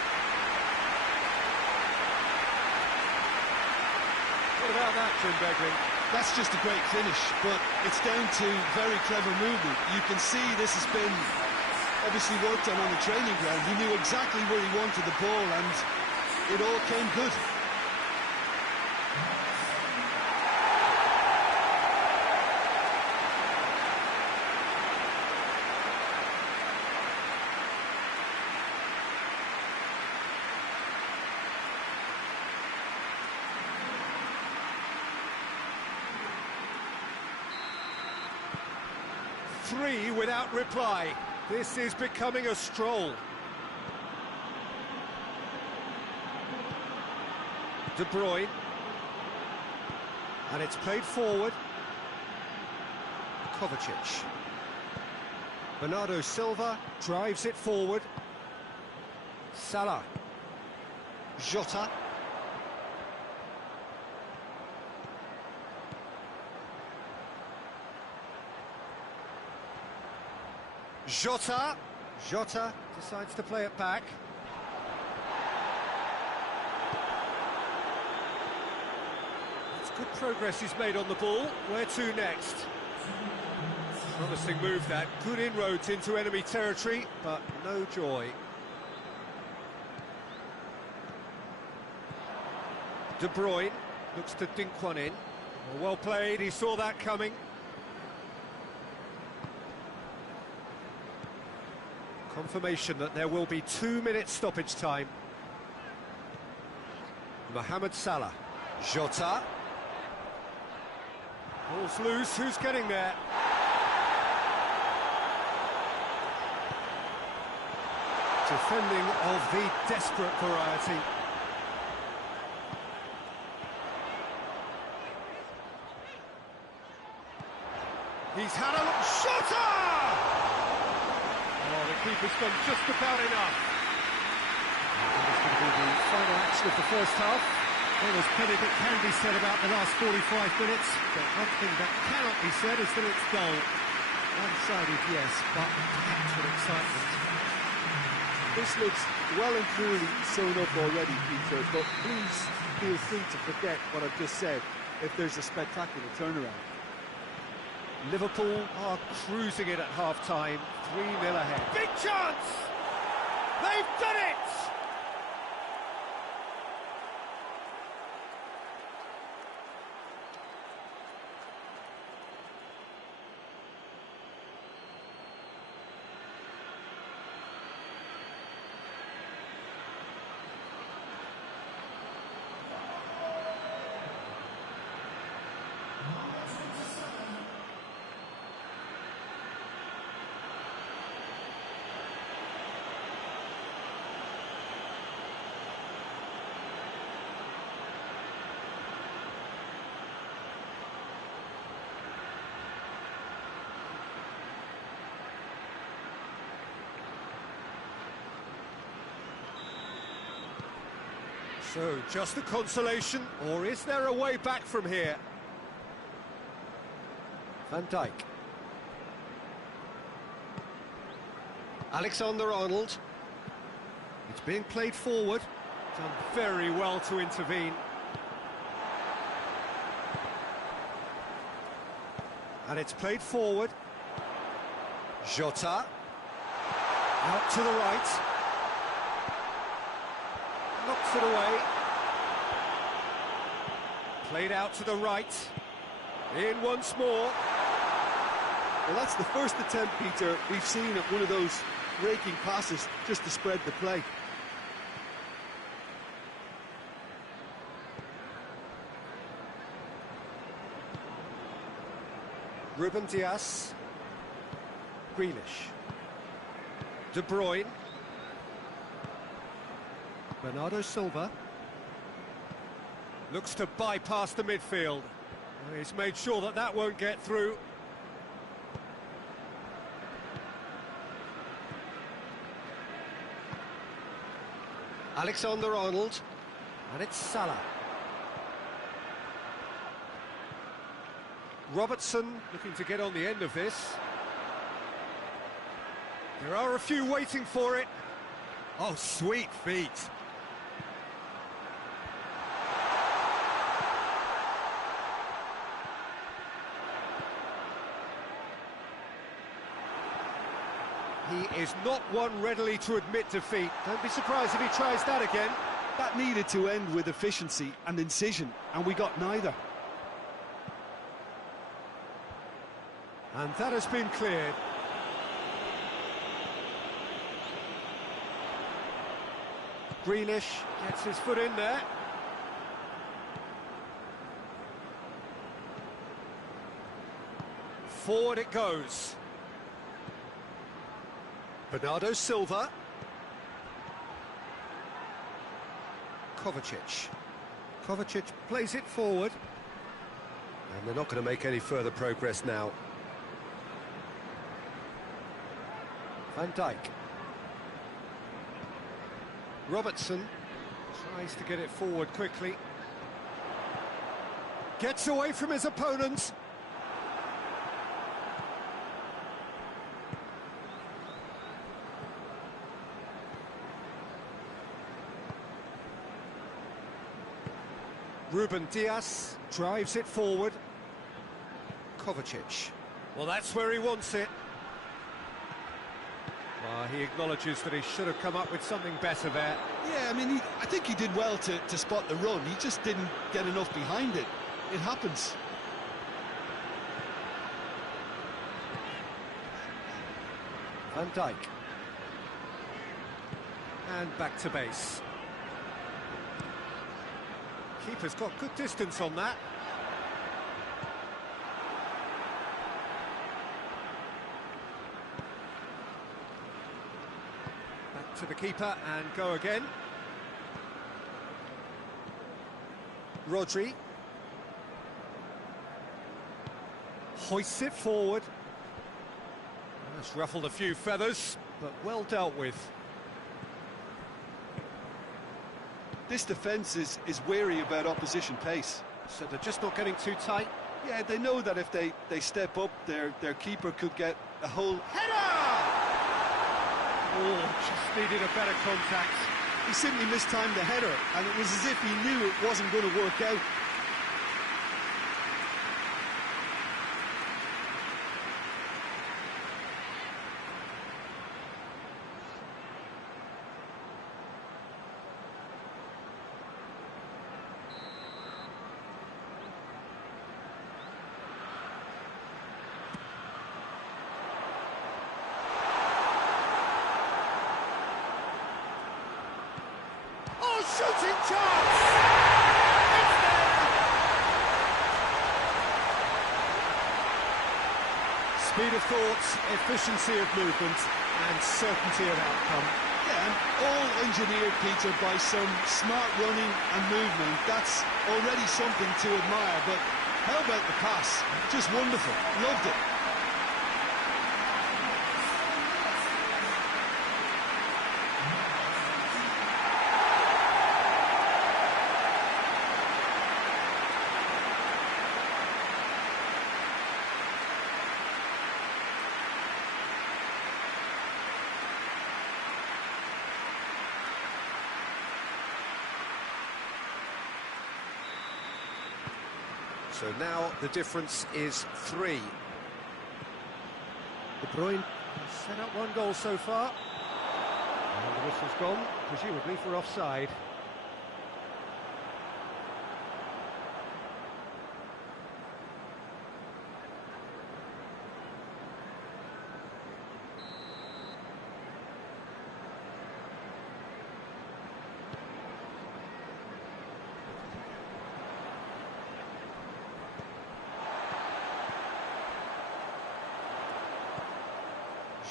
What about that, Jim Begling? That's just a great finish, but it's down to very clever movement. You can see this has been obviously worked on the training ground. He knew exactly where he wanted the ball and it all came good. Three without reply. This is becoming a stroll. De Bruyne. And it's played forward. Kovacic. Bernardo Silva drives it forward. Salah. Jota. Jota decides to play it back. That's good progress he's made on the ball. Where to next? Promising move that. Good inroads into enemy territory, but no joy. De Bruyne looks to dink one in. Well played, he saw that coming. Confirmation that there will be 2 minutes stoppage time. Mohamed Salah. Jota. Ball's loose, who's getting there? Defending of the desperate variety. He's had a look. Shooter! Oh, the keeper's done just about enough. This is going to be the final action of the first half. Well, there's plenty that can be said about the last 45 minutes, but one thing that cannot be said is that it's dull. One-sided, yes, but packed with excitement. This looks well and truly sewn up already, Peter, but please feel free to forget what I've just said if there's a spectacular turnaround. Liverpool are cruising it at half-time, 3-0 ahead. Big chance! They've done it! So, just a consolation, or is there a way back from here? Van Dijk. Alexander-Arnold. It's being played forward. Done very well to intervene. And it's played forward. Jota. Out to the right. Knocks it away. Played out to the right. In once more. Well, that's the first attempt, Peter, we've seen at one of those raking passes just to spread the play. Ruben Dias. Grealish. De Bruyne. Bernardo Silva. Looks to bypass the midfield. He's made sure that that won't get through. Alexander-Arnold. And it's Salah. Robertson looking to get on the end of this. There are a few waiting for it. Oh, sweet feet. He is not one readily to admit defeat. Don't be surprised if he tries that again. That needed to end with efficiency and incision, and we got neither. And that has been cleared. Grealish gets his foot in there. Forward it goes. Bernardo Silva. Kovacic. Kovacic plays it forward. And they're not going to make any further progress now. Van Dijk. Robertson tries to get it forward quickly. Gets away from his opponents. Ruben Dias drives it forward. Kovacic. Well, that's where he wants it. He acknowledges that he should have come up with something better there. Yeah, I mean, I think he did well to spot the run. He just didn't get enough behind it. It happens. Van Dijk. And back to base. Keeper's got good distance on that. to the keeper and go again. Rodri. Hoists it forward. That's ruffled a few feathers, but well dealt with. This defence is wary about opposition pace. So they're just not getting too tight. Yeah, they know that if they step up, their keeper could get a whole... Header! Oh, just needed a better contact. He simply mistimed the header, and it was as if he knew it wasn't going to work out. Shooting chance! It's there! Speed of thought, efficiency of movement, and certainty of outcome. Yeah, and all engineered, Peter, by some smart running and movement. That's already something to admire, but how about the pass? Just wonderful. Loved it. So now the difference is 3. De Bruyne has set up 1 goal so far. And the whistle's gone, presumably for offside.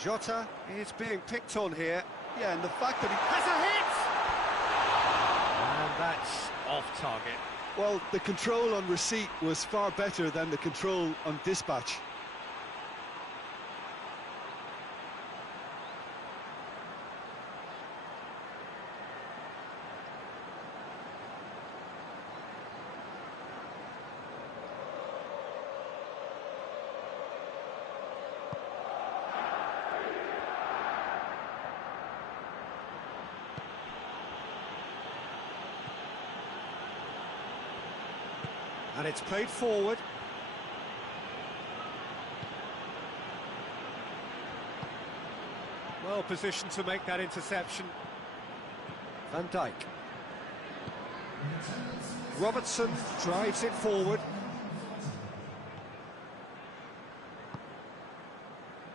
Jota is being picked on here. Yeah, and the fact that he Has a hit! And that's off target. Well, the control on receipt was far better than the control on dispatch. And it's played forward. Well positioned to make that interception. Van Dijk. Robertson drives it forward.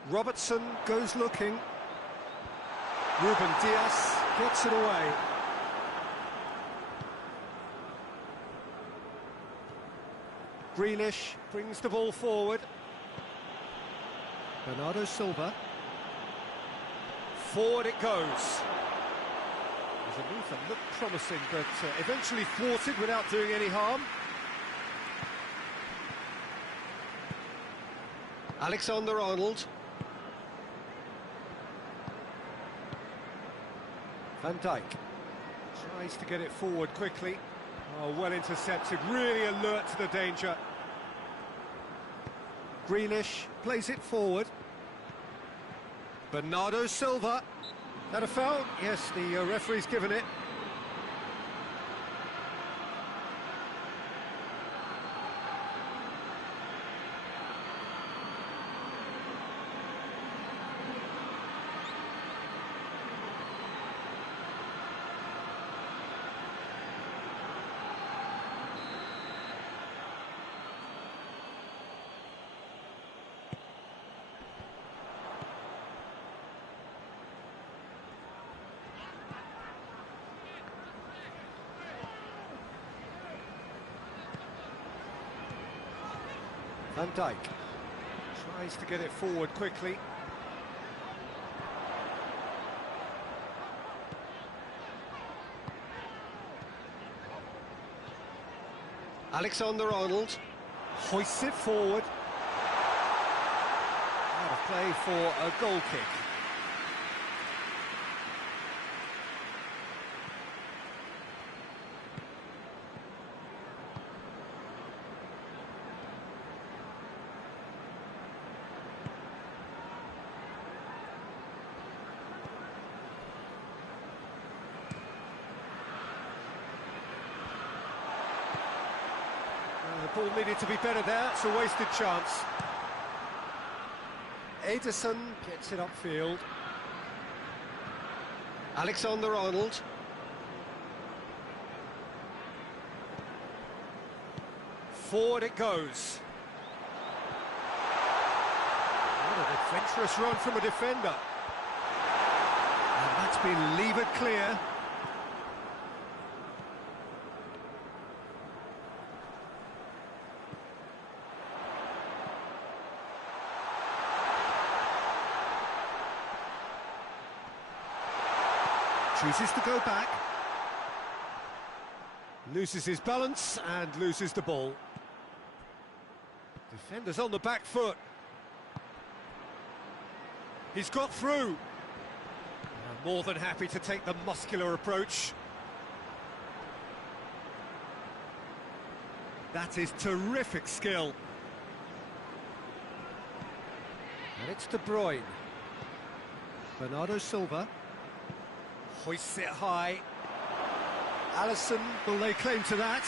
Robertson goes looking. Ruben Dias gets it away. Grealish brings the ball forward. Bernardo Silva. Forward it goes. There's a move that looked promising, but eventually thwarted without doing any harm. Alexander-Arnold. Van Dijk tries to get it forward quickly. Oh, well intercepted, really alert to the danger. Grealish plays it forward. Bernardo Silva. That a foul? Yes, the referee's given it. Van Dijk tries to get it forward quickly. Alexander-Arnold hoists it forward. Out of play for a goal kick. The ball needed to be better there, it's a wasted chance. Ederson gets it upfield. Alexander-Arnold. Forward it goes. What an adventurous run from a defender. And that's been levered clear. Chooses to go back. Loses his balance and loses the ball. Defender's on the back foot. He's got through. More than happy to take the muscular approach. That is terrific skill. And it's De Bruyne. Bernardo Silva. Hoists it high. Alisson will lay claim to that.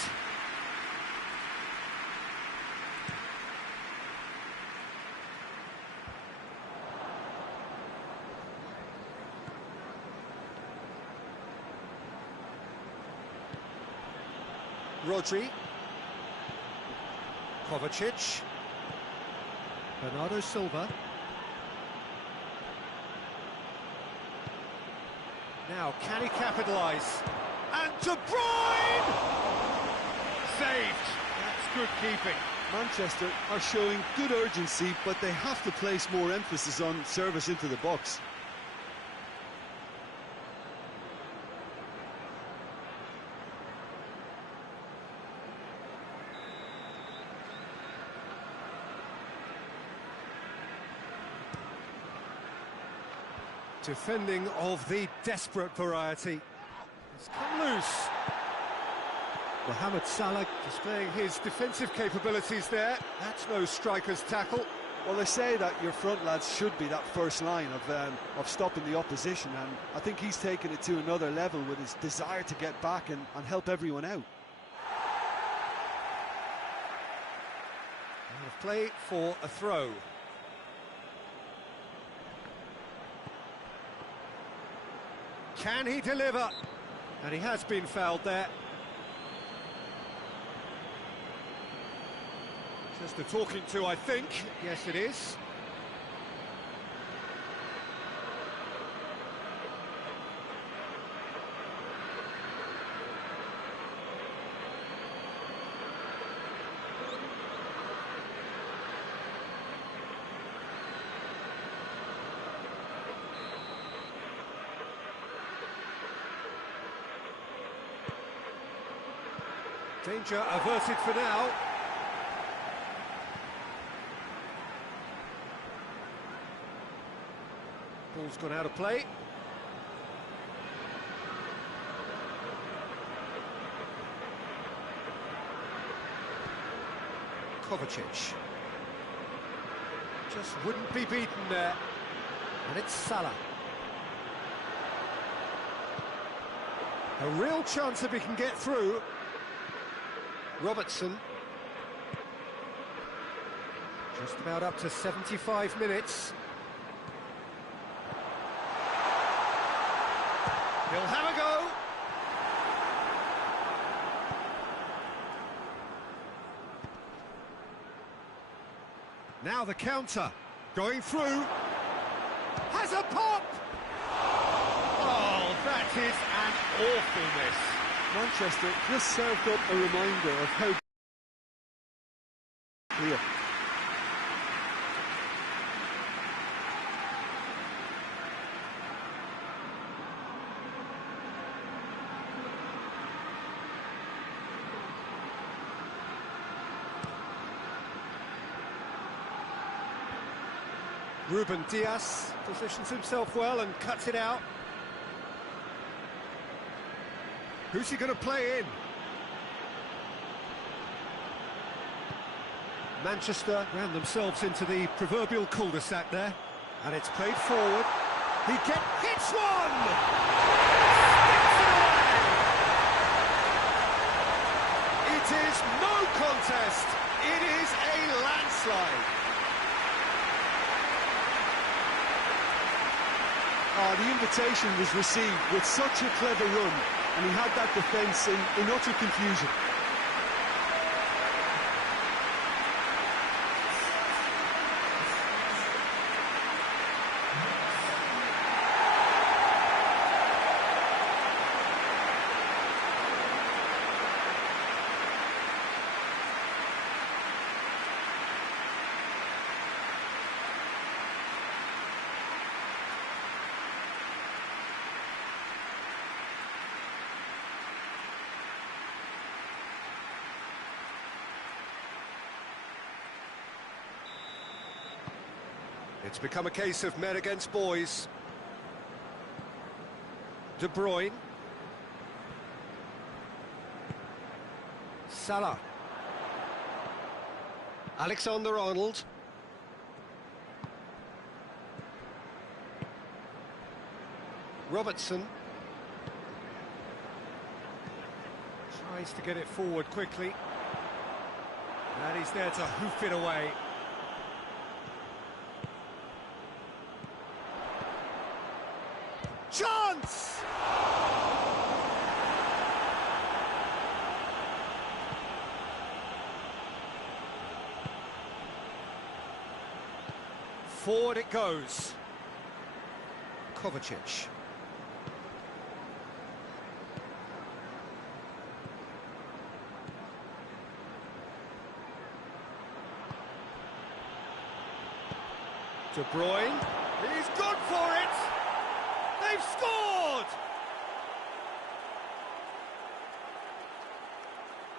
Rodri. Kovacic. Bernardo Silva. Now, can he capitalise? And De Bruyne! Saved. That's good keeping. Manchester are showing good urgency, but they have to place more emphasis on service into the box. Defending of the desperate variety. It's come loose. Mohamed Salah displaying his defensive capabilities there. That's no striker's tackle. Well, they say that your front lads should be that first line of stopping the opposition, and I think he's taken it to another level with his desire to get back and help everyone out. Out of play for a throw. Can he deliver? And he has been fouled there. Just a talking to, I think. Yes, it is. Danger averted for now. Ball's gone out of play. Kovacic. Just wouldn't be beaten there. And it's Salah. A real chance if he can get through. Robertson. Just about up to 75 minutes. He'll have a go. Now the counter. Going through. Has a pop! Oh, that is an awful miss. Manchester just served up a reminder of how clear. Ruben Dias positions himself well and cuts it out. Who's he going to play in? Manchester ran themselves into the proverbial cul-de-sac there, and it's played forward. Hits one! Sticks it away! It is no contest. It is a landslide. The invitation was received with such a clever run, and he had that defence in utter confusion. It's become a case of men against boys. De Bruyne. Salah. Alexander-Arnold. Robertson. Tries to get it forward quickly. And he's there to hoof it away. Chance! Forward it goes. Kovacic. De Bruyne. He's good for it! They've scored!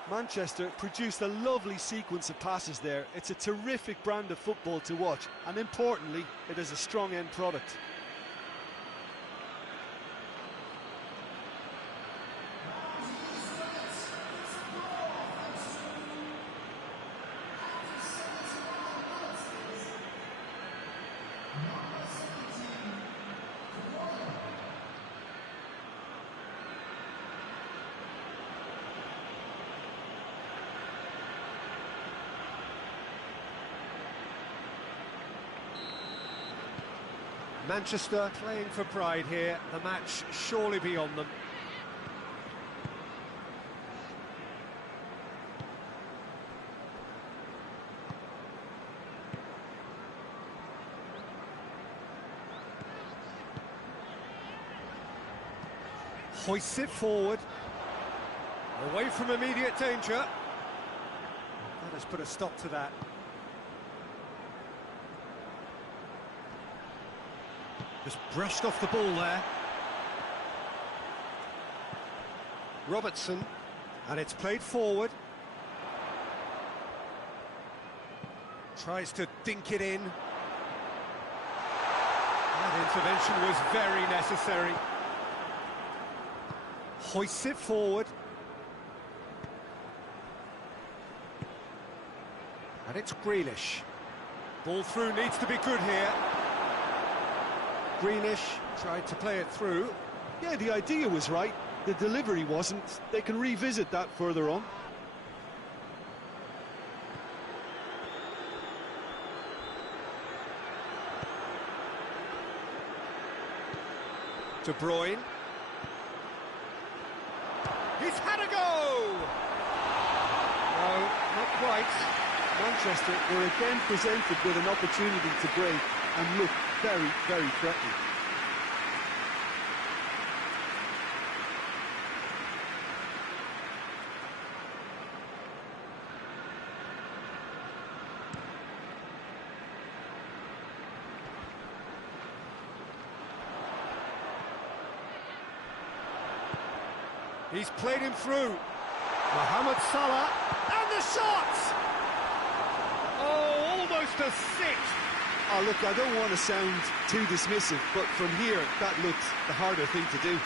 Manchester produced a lovely sequence of passes there. It's a terrific brand of football to watch, and importantly, it is a strong end product. Manchester playing for pride here, the match surely beyond them. Hoists it forward, away from immediate danger. That has put a stop to that. Just brushed off the ball there. Robertson, and it's played forward. Tries to dink it in. That intervention was very necessary. Hoists it forward. And it's Grealish. Ball through needs to be good here. Greenish tried to play it through. Yeah, the idea was right. The delivery wasn't. They can revisit that further on. De Bruyne. He's had a go! No, not quite. Manchester were again presented with an opportunity to break and look very, very threatening. He's played him through. Mohamed Salah, and the shot! Oh, almost a six. Oh, look, I don't want to sound too dismissive, but from here, that looked the harder thing to do.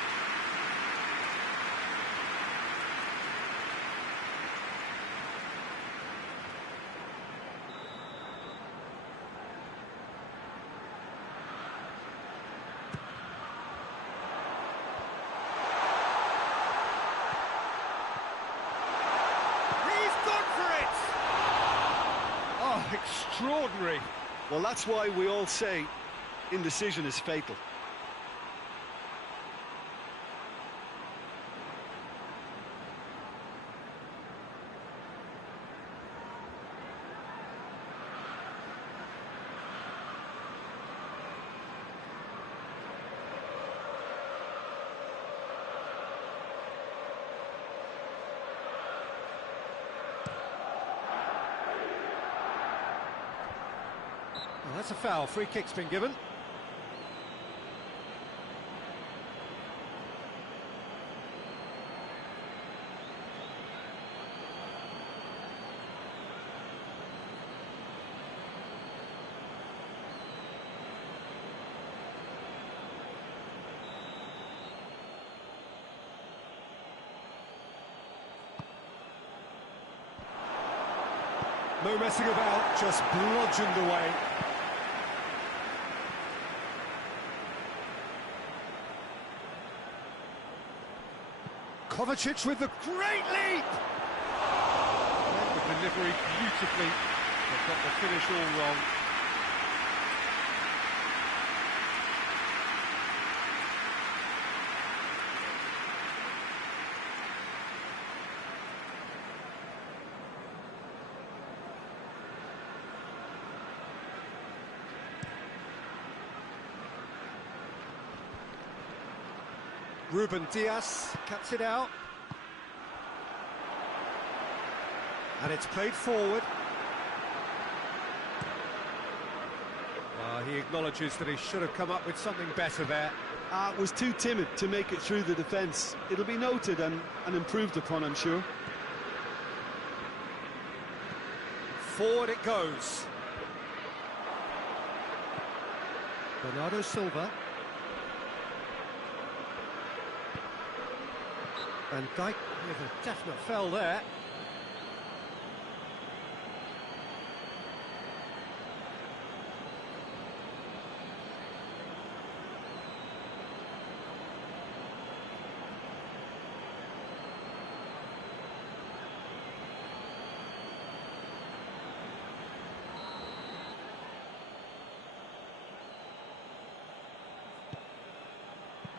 Extraordinary. Well, that's why we all say indecision is fatal. Well, that's a foul. Free kick's been given. No messing about, just bludgeoned away. Kovacic with the great leap! Read the delivery beautifully, but got the finish all wrong. Ruben Diaz cuts it out. And it's played forward. He acknowledges that he should have come up with something better there. Was too timid to make it through the defence. It'll be noted and improved upon, I'm sure. Forward it goes. Bernardo Silva. Van Dijk with a definite foul there.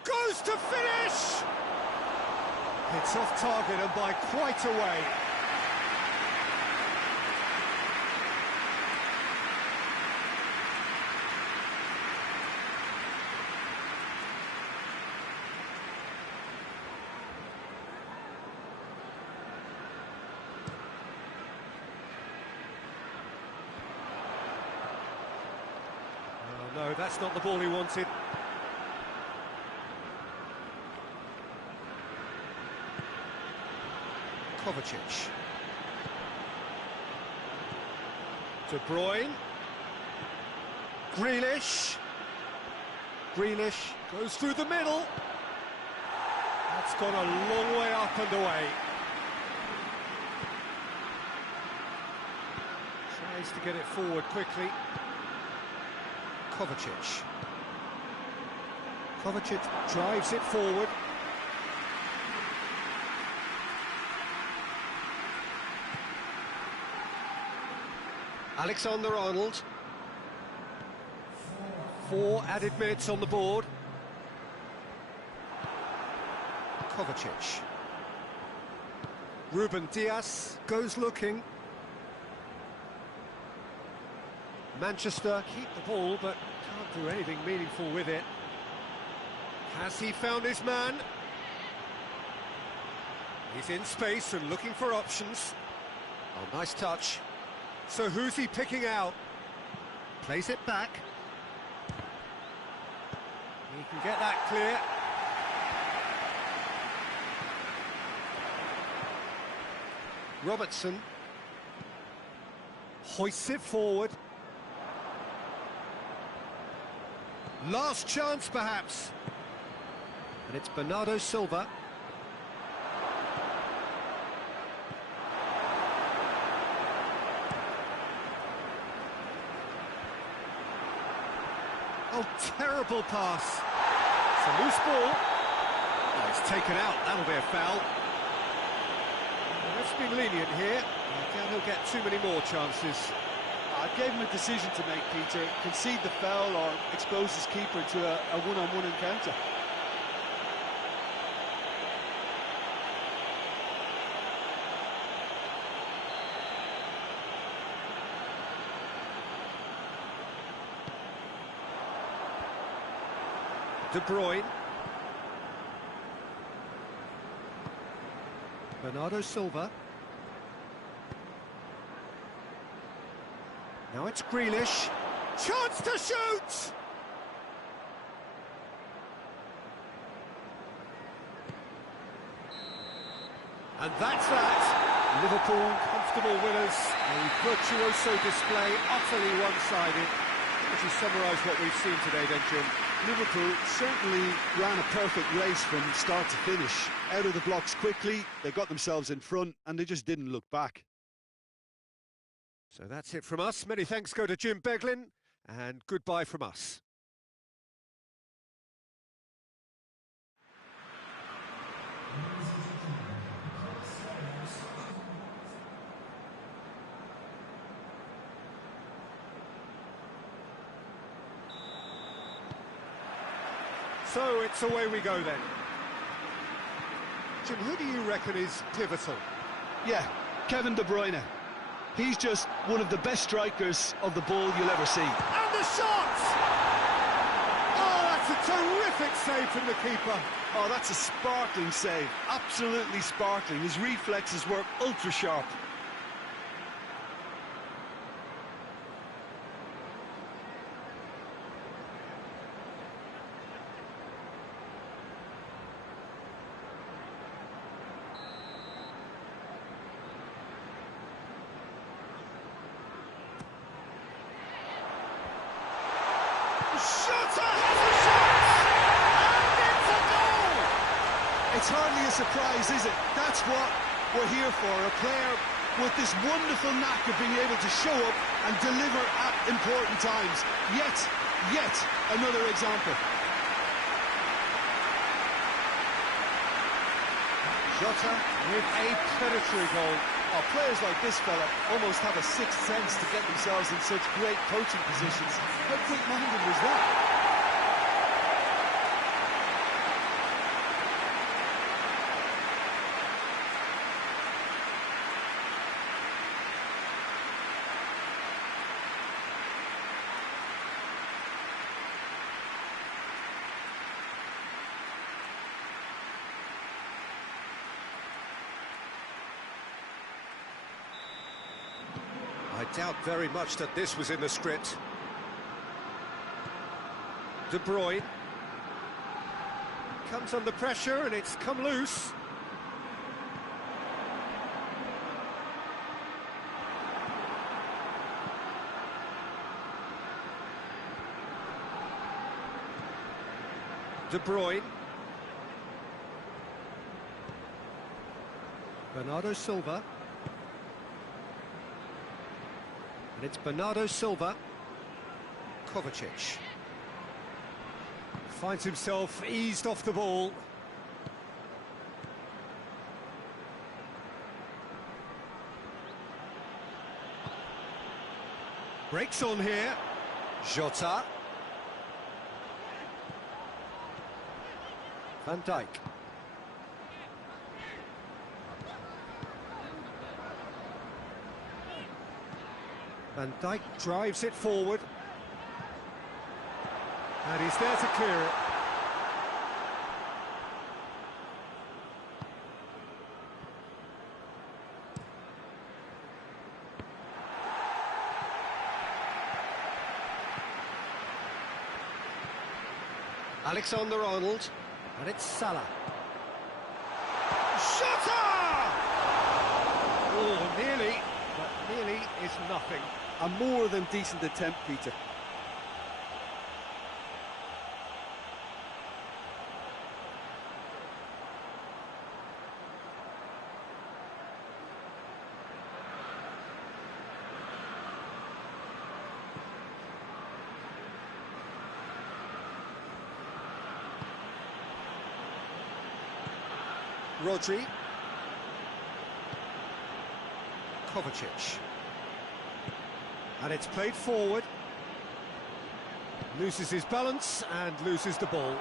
Goes to finish! It's off target and by quite a way. Oh, no, that's not the ball he wanted. Kovacic. De Bruyne. Grealish. Grealish goes through the middle. That's gone a long way up and away. Tries to get it forward quickly. Kovacic. Kovacic drives it forward. Alexander-Arnold. 4 added minutes on the board. Kovacic. Ruben Diaz goes looking. Manchester keep the ball but can't do anything meaningful with it. Has he found his man? He's in space and looking for options. Oh, nice touch. So who's he picking out? Plays it back. He can get that clear. Robertson hoists it forward. Last chance, perhaps. And it's Bernardo Silva. Oh, terrible pass. It's a loose ball. Oh, it's taken out. That'll be a foul. That's been lenient here. I doubt he'll get too many more chances. I gave him a decision to make, Peter. Concede the foul or expose his keeper to a one-on-one encounter. De Bruyne. Bernardo Silva. Now it's Grealish. Chance to shoot! And that's that. Liverpool comfortable winners. A virtuoso display, utterly one-sided. Would you summarise what we've seen today then, Jim? Liverpool certainly ran a perfect race from start to finish. Out of the blocks quickly, they got themselves in front, and they just didn't look back. So that's it from us. Many thanks go to Jim Beglin, and goodbye from us. So it's away we go then. Jim, who do you reckon is pivotal? Yeah, Kevin De Bruyne. He's just one of the best strikers of the ball you'll ever see. And the shot! Oh, that's a terrific save from the keeper. Oh, that's a sparkling save. Absolutely sparkling. His reflexes were ultra sharp. It's hardly a surprise, is it? That's what we're here for, a player with this wonderful knack of being able to show up and deliver at important times. Yet another example. Jota with a predatory goal. Oh, players like this fella almost have a sixth sense to get themselves in such great coaching positions. How quick-minded was that? I doubt very much that this was in the script. De Bruyne comes under pressure and it's come loose. De Bruyne. Bernardo Silva. And it's Bernardo Silva. Kovacic. Finds himself eased off the ball. Breaks on here. Jota. Van Dijk. Van Dijk drives it forward. And he's there to clear it. Alexander-Arnold. And it's Salah. Shota! Oh, nearly. But nearly is nothing. A more than decent attempt, Peter. Rodri. Kovacic. And it's played forward. Loses his balance and loses the ball.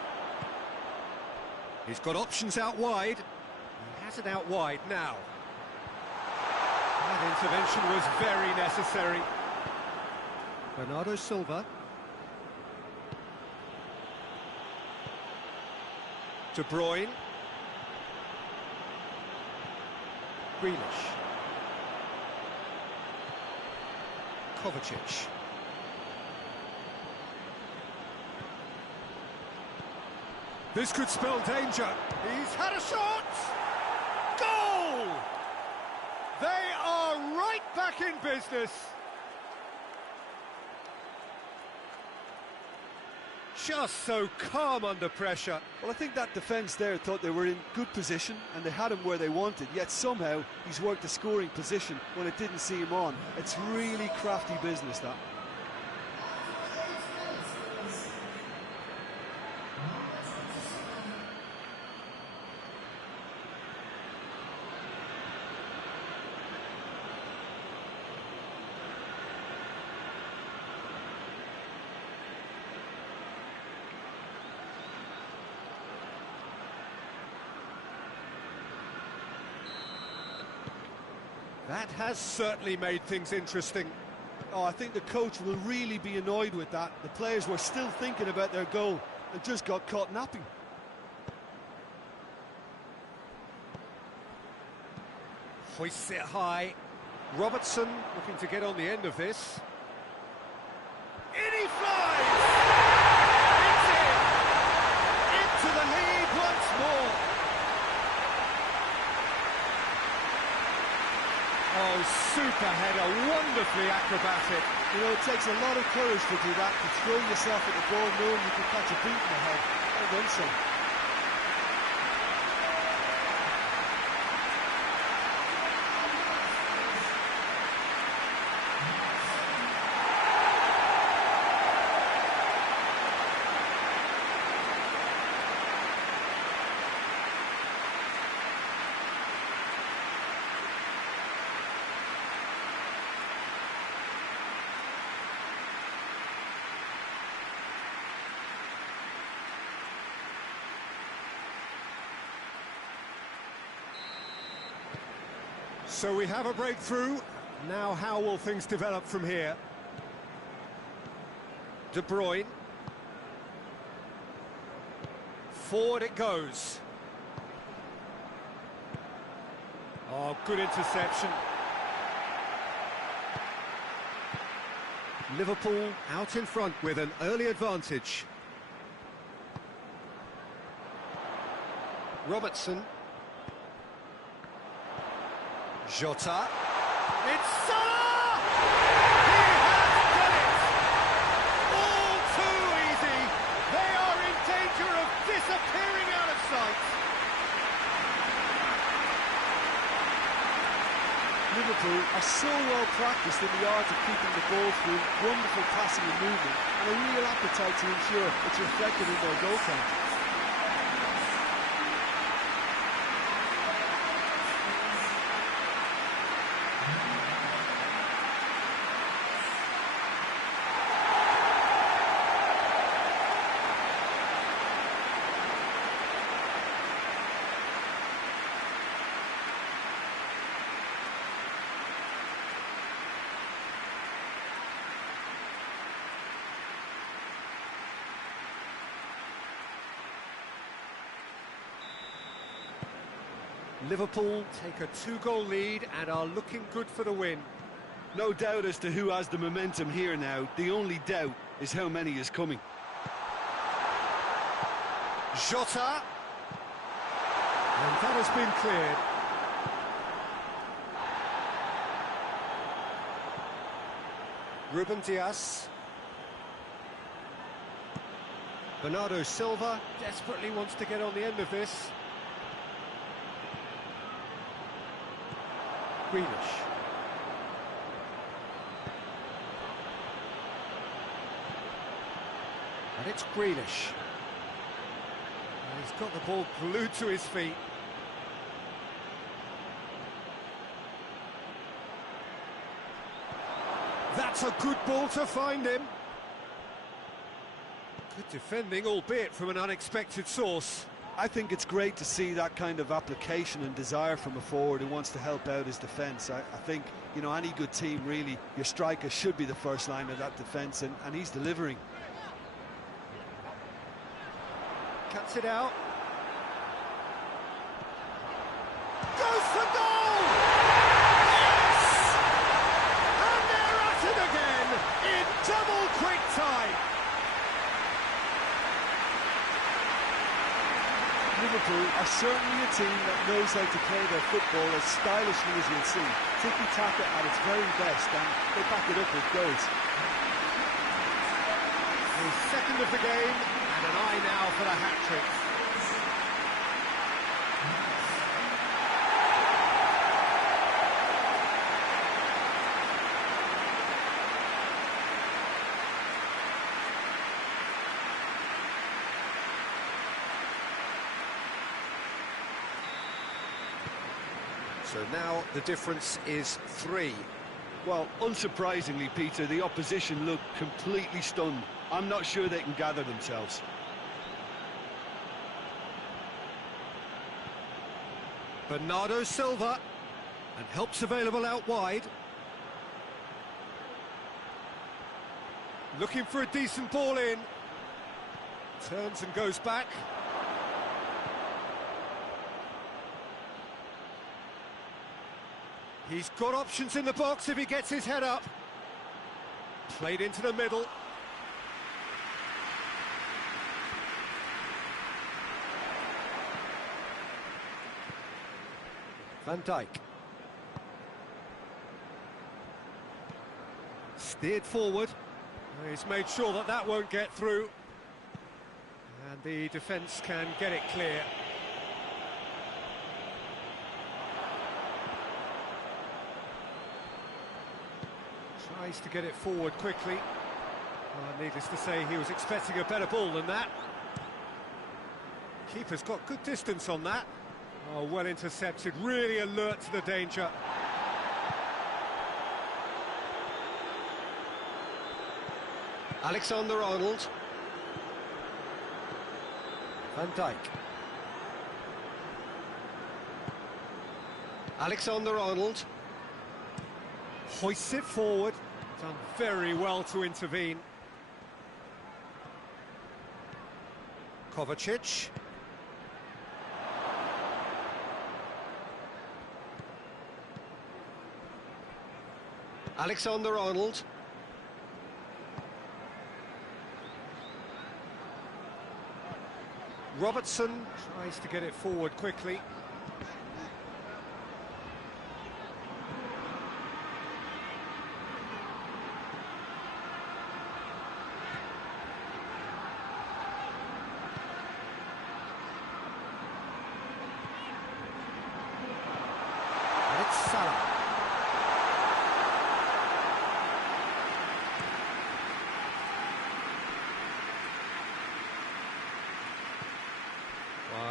He's got options out wide. He has it out wide now. That intervention was very necessary. Bernardo Silva. De Bruyne. Grealish. Kovacic. This could spell danger. He's had a shot! Goal! They are right back in business. Just so calm under pressure. Well, I think that defence there thought they were in good position and they had him where they wanted, yet somehow he's worked a scoring position when it didn't see him on. It's really crafty business, that. That has certainly made things interesting. Oh, I think the coach will really be annoyed with that. The players were still thinking about their goal and just got caught napping. Hoists it high. Robertson looking to get on the end of this. In he flies! It's in! Into the lead once more. Oh, super header, wonderfully acrobatic. You know, it takes a lot of courage to do that, to throw yourself at the ball knowing you can catch a beat in the head. Well done, son. So we have a breakthrough. Now how will things develop from here? De Bruyne. Forward it goes. Oh, good interception. Liverpool out in front with an early advantage. Robertson. Jota. It's Salah! He has done it! All too easy. They are in danger of disappearing out of sight. Liverpool are so well practiced in the art of keeping the ball through, wonderful passing and movement, and a real appetite to ensure it's reflected in their goal count. Liverpool take a 2-goal lead and are looking good for the win. No doubt as to who has the momentum here now. The only doubt is how many is coming. Jota. And that has been cleared. Ruben Dias. Bernardo Silva desperately wants to get on the end of this. Grealish. And it's Grealish. And he's got the ball glued to his feet. That's a good ball to find him. Good defending, albeit from an unexpected source. I think it's great to see that kind of application and desire from a forward who wants to help out his defence. I think, you know, any good team, really, your striker should be the first line of that defence, and he's delivering. Cuts it out. Goes for goal! Yes! And they're at it again in double quick time. Liverpool are certainly a team that knows how to play their football as stylishly as you'll see. Tiki-taka at its very best, and they back it up with goals. His second of the game, and an eye now for the hat-trick. So now the difference is 3. Well, unsurprisingly, Peter, the opposition look completely stunned. I'm not sure they can gather themselves. Bernardo Silva, and help's available out wide. Looking for a decent ball in. Turns and goes back. He's got options in the box if he gets his head up. Played into the middle. Van Dijk. Steered forward. He's made sure that that won't get through. And the defence can get it clear. Tries to get it forward quickly. Needless to say, he was expecting a better ball than that. Keeper's got good distance on that. Oh, well intercepted, really alert to the danger. Alexander-Arnold. Van Dijk. Alexander-Arnold. Hoists it forward. Done very well to intervene. Kovacic. Alexander-Arnold. Robertson tries to get it forward quickly. And it's Salah.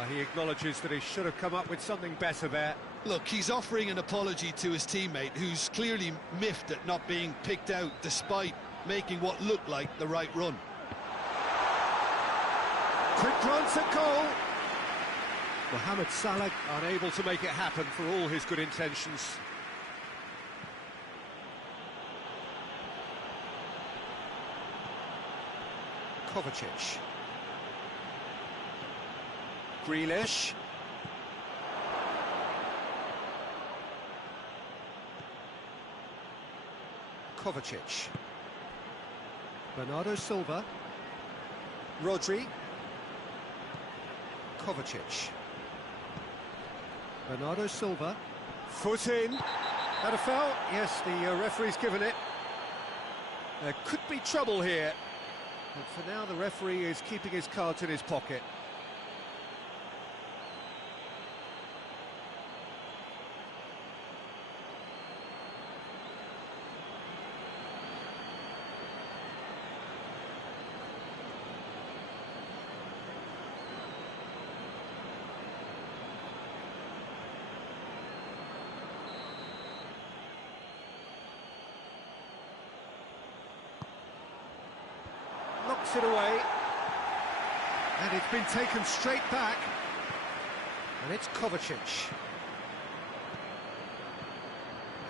He acknowledges that he should have come up with something better there. Look, he's offering an apology to his teammate, who's clearly miffed at not being picked out despite making what looked like the right run. Quick glance at goal. Mohamed Salah unable to make it happen for all his good intentions. Kovacic. Grealish. Kovacic. Bernardo Silva. Rodri. Kovacic. Bernardo Silva. Foot in. Had a foul? Yes, the referee's given it. There could be trouble here. But for now, the referee is keeping his cards in his pocket. Knocks it away. And it's been taken straight back. And it's Kovacic.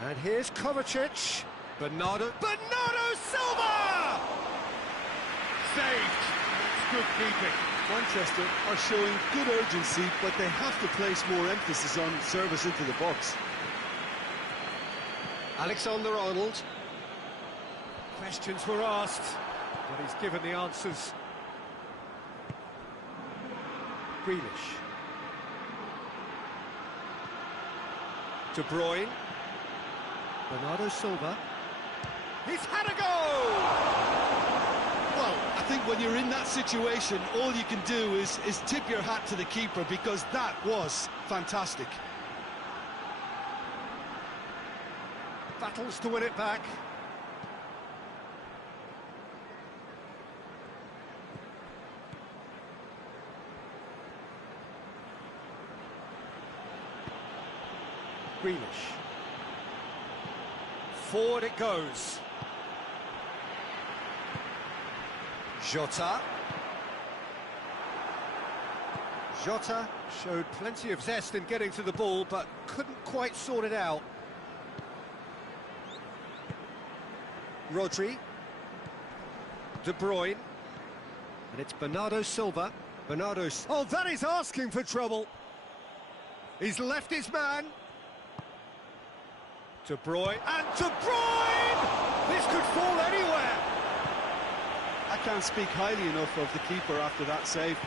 And here's Kovacic. Bernardo Silva! Saved. It's good keeping. Manchester are showing good urgency, but they have to place more emphasis on service into the box. Alexander-Arnold. Questions were asked, but he's given the answers. Grealish. De Bruyne. Bernardo Silva. He's had a goal! Well, I think when you're in that situation, all you can do is tip your hat to the keeper, because that was fantastic. Battles to win it back. Grealish. Forward it goes. Jota. Jota showed plenty of zest in getting to the ball, but couldn't quite sort it out. Rodri. De Bruyne. And it's Bernardo Silva. Oh, that is asking for trouble. He's left his man. De Bruyne. And De Bruyne! This could fall anywhere. I can't speak highly enough of the keeper after that save.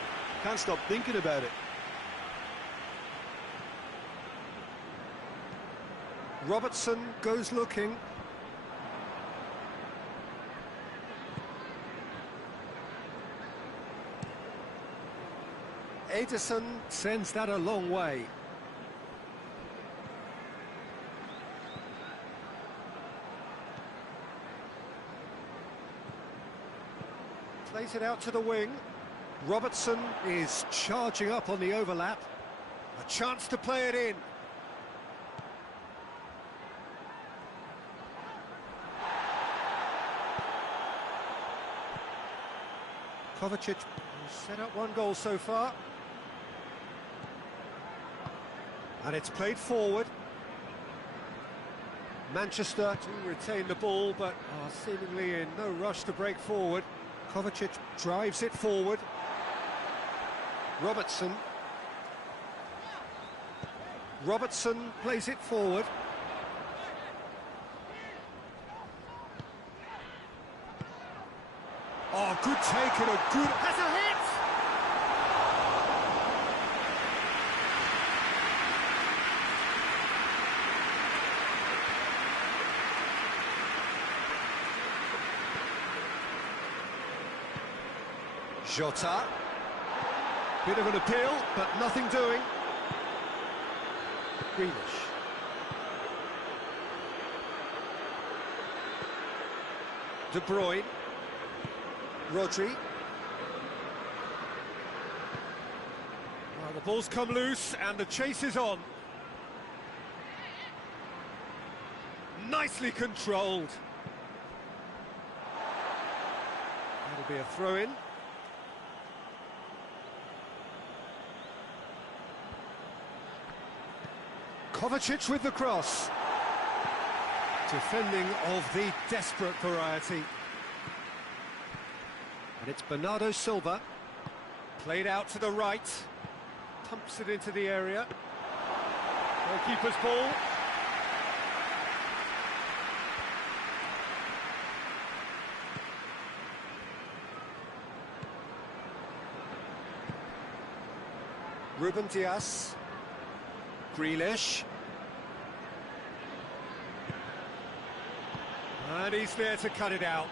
Can't stop thinking about it. Robertson goes looking. Ederson sends that a long way. Plays it out to the wing. Robertson is charging up on the overlap. A chance to play it in. Kovacic has set up one goal so far. And it's played forward. Manchester to retain the ball, but are seemingly in no rush to break forward. Kovacic drives it forward. Robertson plays it forward. Oh, good take and a good... Has a hit! Jota. Bit of an appeal, but nothing doing. Grealish. De Bruyne. Rodri. Well, the ball's come loose and the chase is on. Nicely controlled. That'll be a throw-in. Kovacic with the cross. Defending of the desperate variety. And it's Bernardo Silva. Played out to the right. Pumps it into the area. Goalkeeper's ball. Ruben Dias. Grealish. And he's there to cut it out.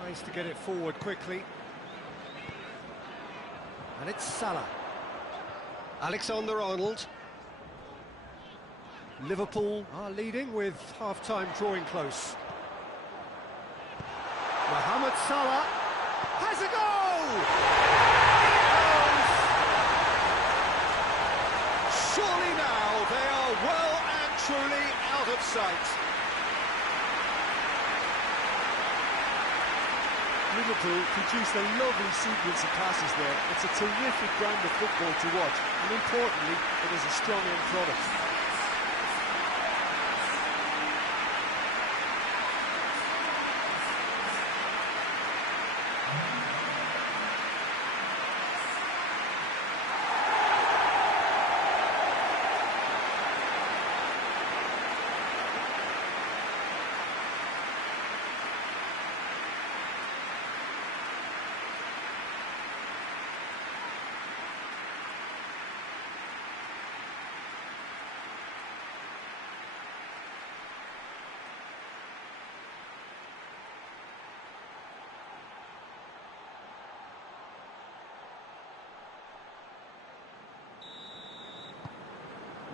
Tries to get it forward quickly. And it's Salah. Alexander-Arnold. Liverpool are leading with half-time drawing close. Mohamed Salah has a goal! Surely now they are well and truly out of sight. Liverpool produced a lovely sequence of passes there. It's a terrific brand of football to watch, and importantly, it is a strong end product.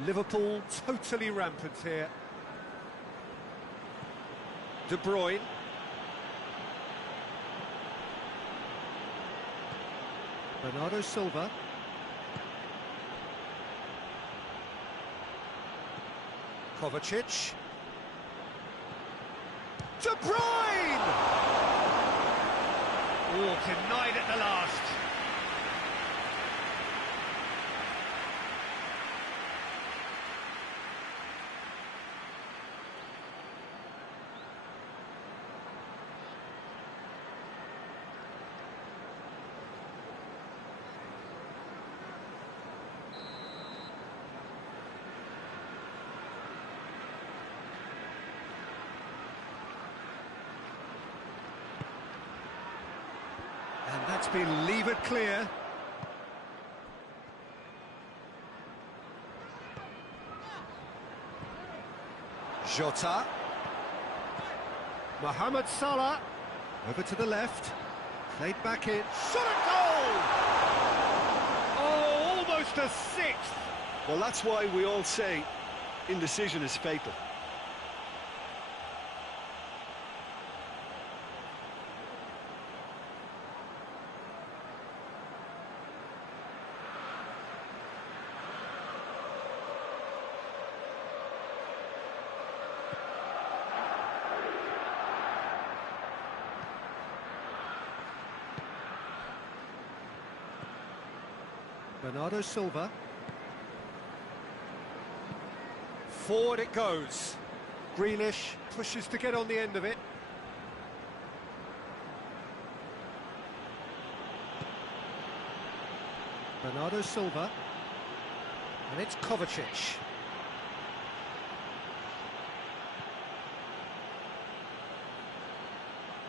Liverpool totally rampant here. De Bruyne. Bernardo Silva. Kovacic. De Bruyne! Oh, denied at the last. And that's been levered clear. Jota. Mohamed Salah. Over to the left. Played back in. Shot at goal! Oh, almost a sixth. Well, that's why we all say indecision is fatal. Bernardo Silva. Forward it goes. Grealish pushes to get on the end of it. Bernardo Silva. And it's Kovacic.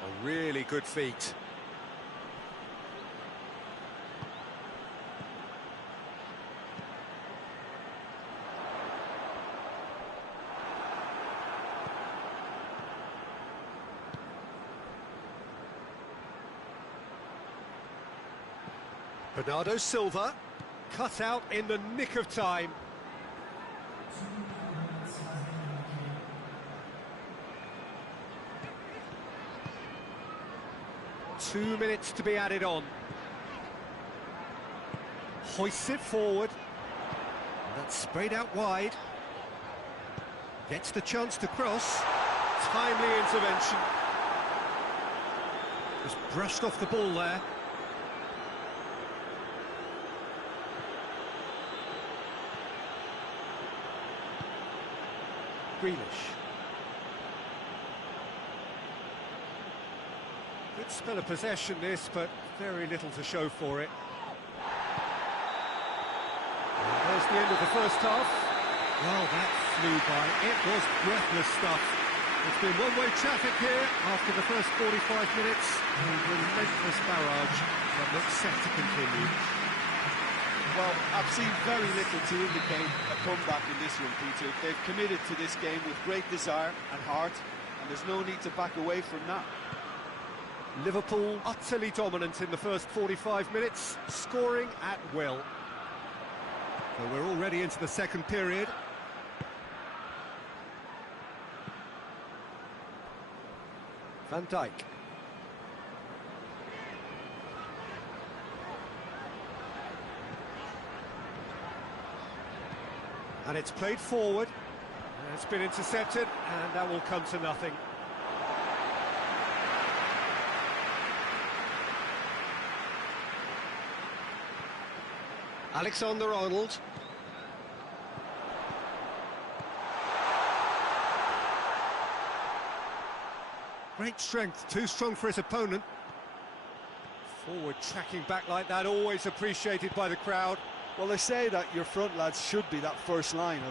A really good feat. Bernardo Silva, cut out in the nick of time. Two minutes to be added on. Hoists it forward. And that's sprayed out wide. Gets the chance to cross. Timely intervention. Just brushed off the ball there. Grealish. Good spell of possession this, but very little to show for it. And there's the end of the first half. Well, that flew by. It was breathless stuff. It's been one-way traffic here after the first 45 minutes. A relentless barrage that looks set to continue. Well, I've seen very little to indicate a comeback in this one, Peter. They've committed to this game with great desire and heart, and there's no need to back away from that. Liverpool utterly dominant in the first 45 minutes, scoring at will. So we're already into the second period. Van Dijk. And it's played forward. It's been intercepted, and that will come to nothing. Alexander-Arnold. Great strength, too strong for his opponent. Forward tracking back like that, always appreciated by the crowd. Well, they say that your front lads should be that first line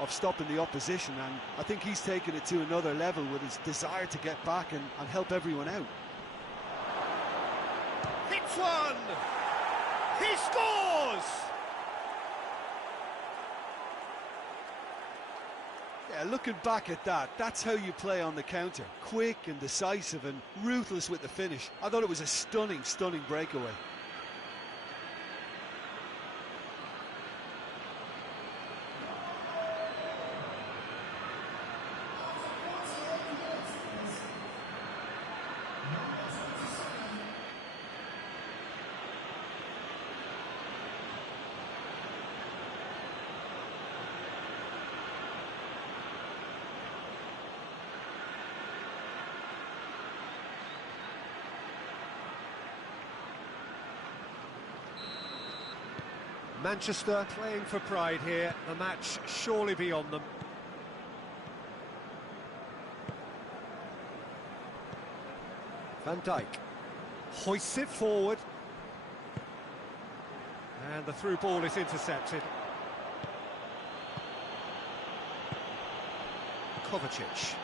of stopping the opposition, and I think he's taken it to another level with his desire to get back and help everyone out. Hits one! He scores! Yeah, looking back at that, that's how you play on the counter. Quick and decisive and ruthless with the finish. I thought it was a stunning, stunning breakaway. Manchester playing for pride here, the match surely beyond them. Van Dijk hoists it forward. And the through ball is intercepted. Kovacic.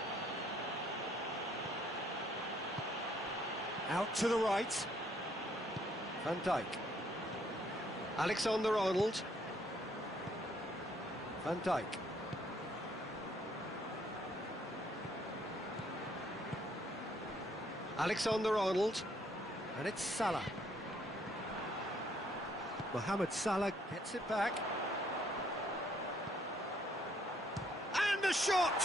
Out to the right. Van Dijk. Alexander-Arnold. Van Dijk. Alexander-Arnold. And it's Salah. Mohamed Salah gets it back. And the shot!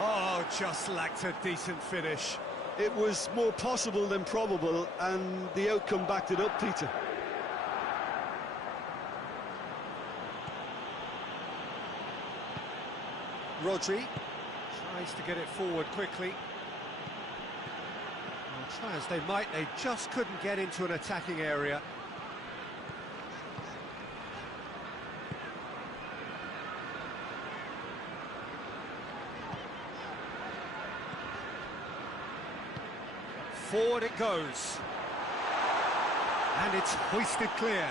Oh, just lacked a decent finish. It was more possible than probable, and the outcome backed it up, Peter. Rodri tries to get it forward quickly. Well, try as they might, they just couldn't get into an attacking area. Forward it goes. And it's hoisted clear.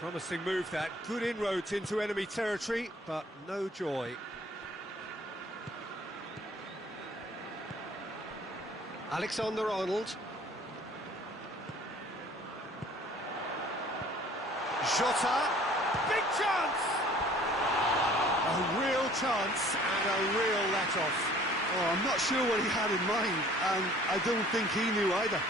Promising move that, good inroads into enemy territory, but no joy. Alexander-Arnold. Jota, big chance! A real chance and a real let-off. Oh, I'm not sure what he had in mind, and I don't think he knew either.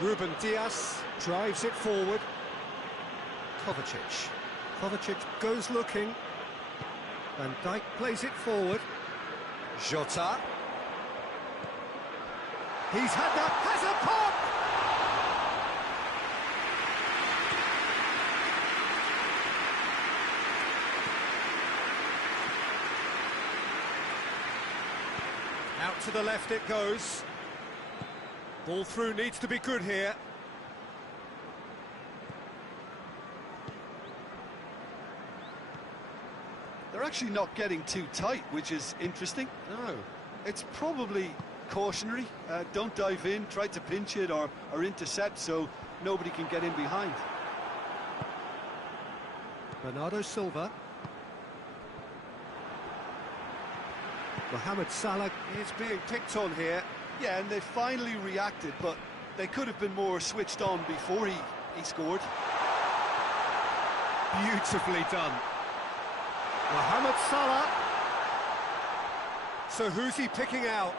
Ruben Dias drives it forward. Kovacic. Kovacic goes looking. Van Dijk plays it forward. Jota. He's had that, has a pop! Out to the left it goes. Ball through needs to be good here. They're actually not getting too tight, which is interesting. No. It's probably cautionary. Don't dive in, try to pinch it or intercept so nobody can get in behind. Bernardo Silva. Mohamed Salah is being picked on here. Yeah, and they finally reacted, but they could have been more switched on before he scored. Beautifully done. Mohamed Salah. So who's he picking out?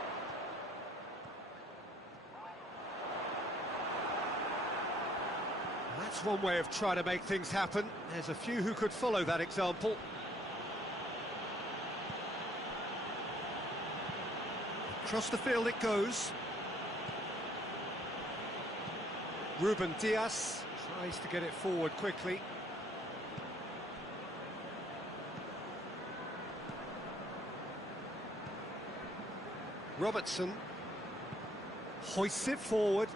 That's one way of trying to make things happen. There's a few who could follow that example. Across the field it goes. Ruben Dias tries to get it forward quickly. Robertson hoists it forward.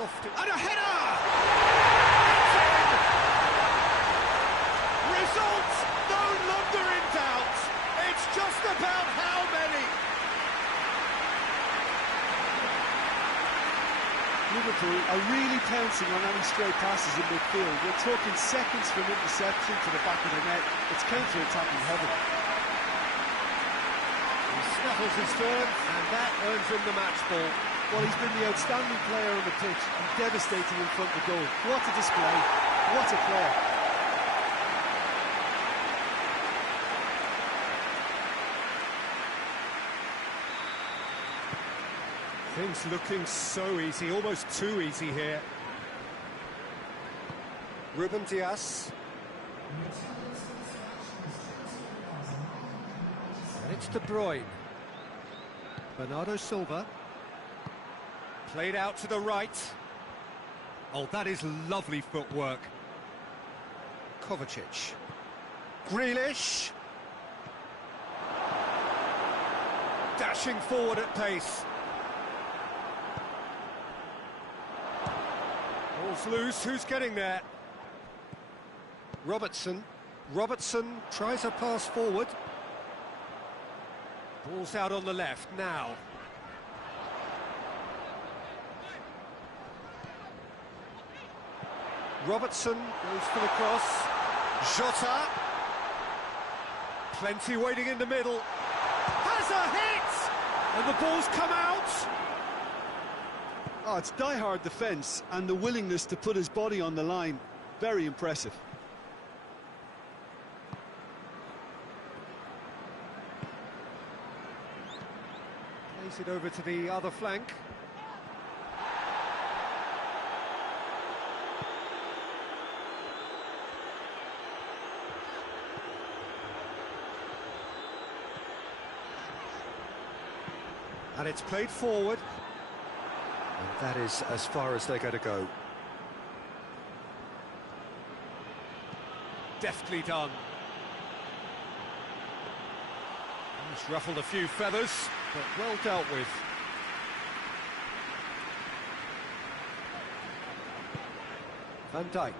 Lofted. And a header! Results no longer in doubt. It's just about how many. Liverpool are really pouncing on any stray passes in midfield. We're talking seconds from interception to the back of the net. It's counter-attacking heaven. He snuffles his third, and that earns him the match ball. Well, he's been the outstanding player on the pitch and devastating in front of the goal. What a display, what a player. Things looking so easy, almost too easy here. Ruben Dias. And it's De Bruyne. Bernardo Silva. Played out to the right. Oh, that is lovely footwork. Kovacic. Grealish. Dashing forward at pace. Ball's loose, who's getting there? Robertson. Robertson tries a pass forward. Ball's out on the left now. Robertson goes for the cross. Jota. Plenty waiting in the middle. Has a hit! And the ball's come out. Oh, it's die-hard defence and the willingness to put his body on the line. Very impressive. Plays it over to the other flank. And it's played forward. And that is as far as they're going to go. Deftly done. He's ruffled a few feathers, but well dealt with. Van Dijk.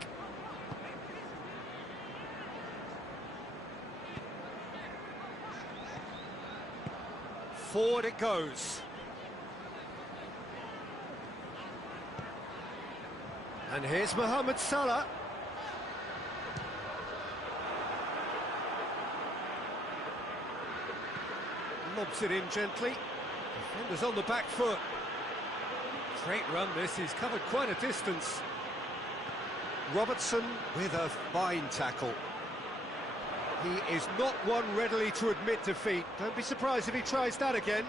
Forward it goes. And here's Mohamed Salah. Lobs it in gently. Defender's on the back foot. Great run this, he's covered quite a distance. Robertson with a fine tackle. He is not one readily to admit defeat. Don't be surprised if he tries that again.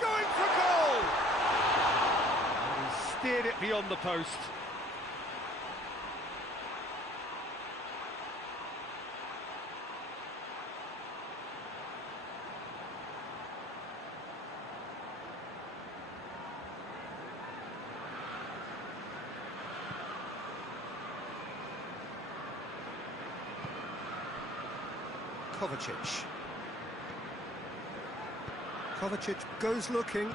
Going for goal! And he steered it beyond the post. Kovacic. Kovacic goes looking.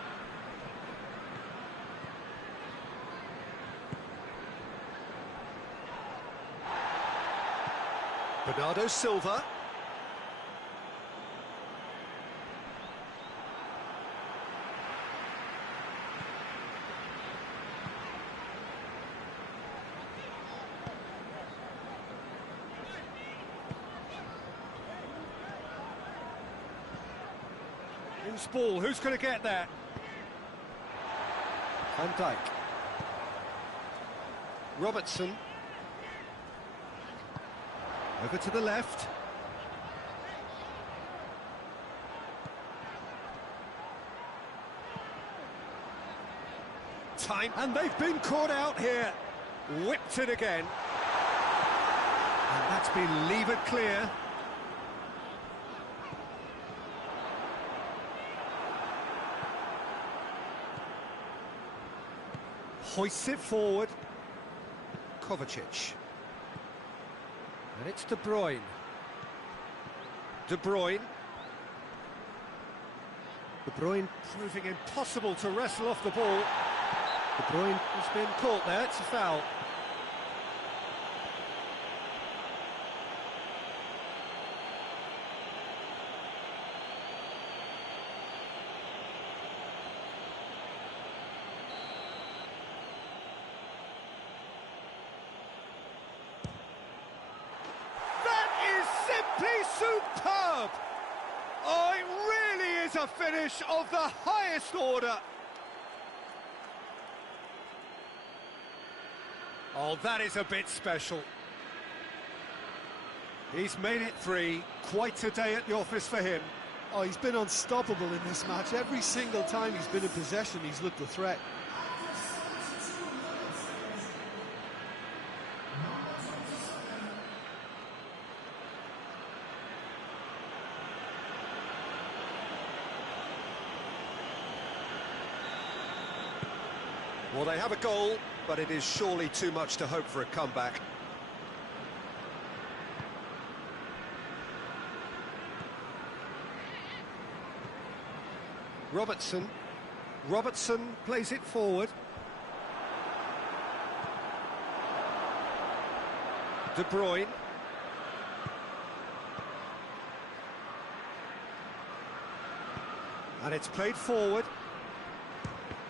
Bernardo Silva. Loose ball, who's going to get that? Van Dijk. Robertson. Over to the left. Time, and they've been caught out here. Whipped it again. And that's been levered clear. Hoists it forward. Kovacic. And it's De Bruyne. De Bruyne. De Bruyne proving impossible to wrestle off the ball. De Bruyne has been caught there, it's a foul. Superb! Oh, it really is a finish of the highest order. Oh, that is a bit special. He's made it 3. Quite a day at the office for him. Oh, he's been unstoppable in this match. Every single time he's been in possession, he's looked a threat. Well, they have a goal, but it is surely too much to hope for a comeback. Robertson. Robertson plays it forward. De Bruyne. And it's played forward.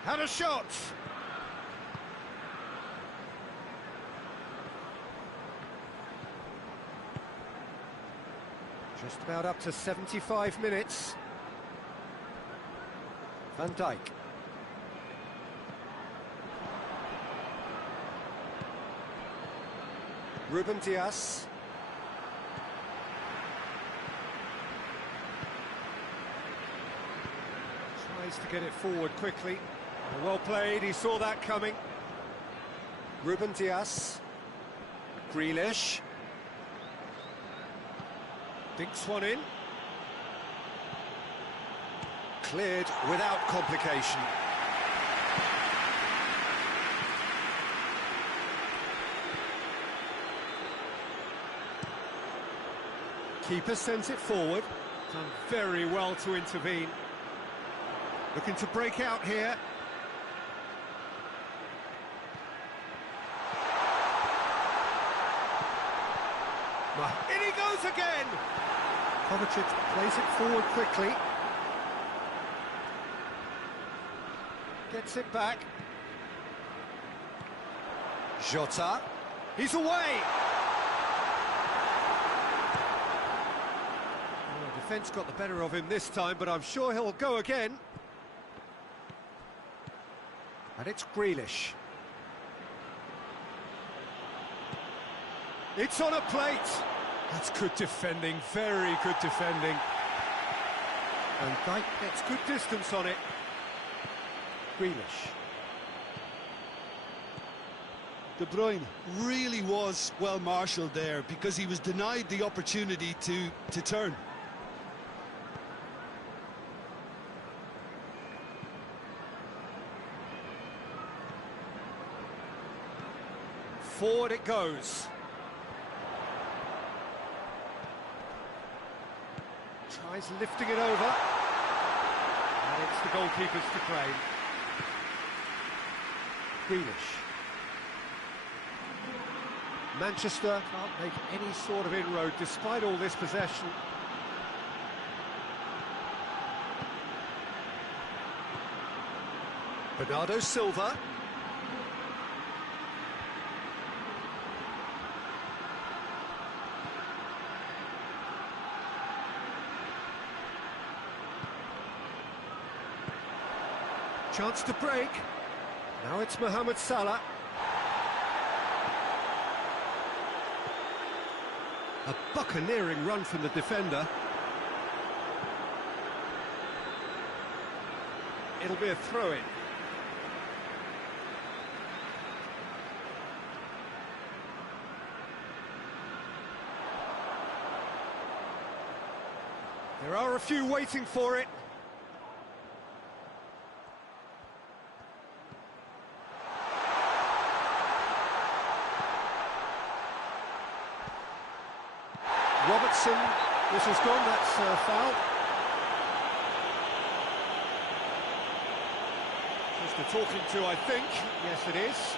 Had a shot! Just about up to 75 minutes. Van Dijk. Ruben Dias. Tries to get it forward quickly. Well played, he saw that coming. Ruben Dias. Grealish. Dinks one in. Cleared without complication. Keeper sends it forward. Done very well to intervene. Looking to break out here. In he goes again! Kovacic plays it forward quickly. Gets it back. Jota. He's away! Well, defence got the better of him this time, but I'm sure he'll go again. And it's Grealish. It's on a plate. That's good defending, very good defending. And Dijk gets good distance on it. Grealish. De Bruyne really was well marshalled there because he was denied the opportunity to turn. Forward it goes. Tries lifting it over. And it's the goalkeeper's to claim. Grealish. Manchester can't make any sort of inroad despite all this possession. Bernardo Silva. Chance to break. Now it's Mohamed Salah. A buccaneering run from the defender. It'll be a throw-in. There are a few waiting for it. Robertson, this has gone, that's a foul. Just a talking to, I think. Yes, it is.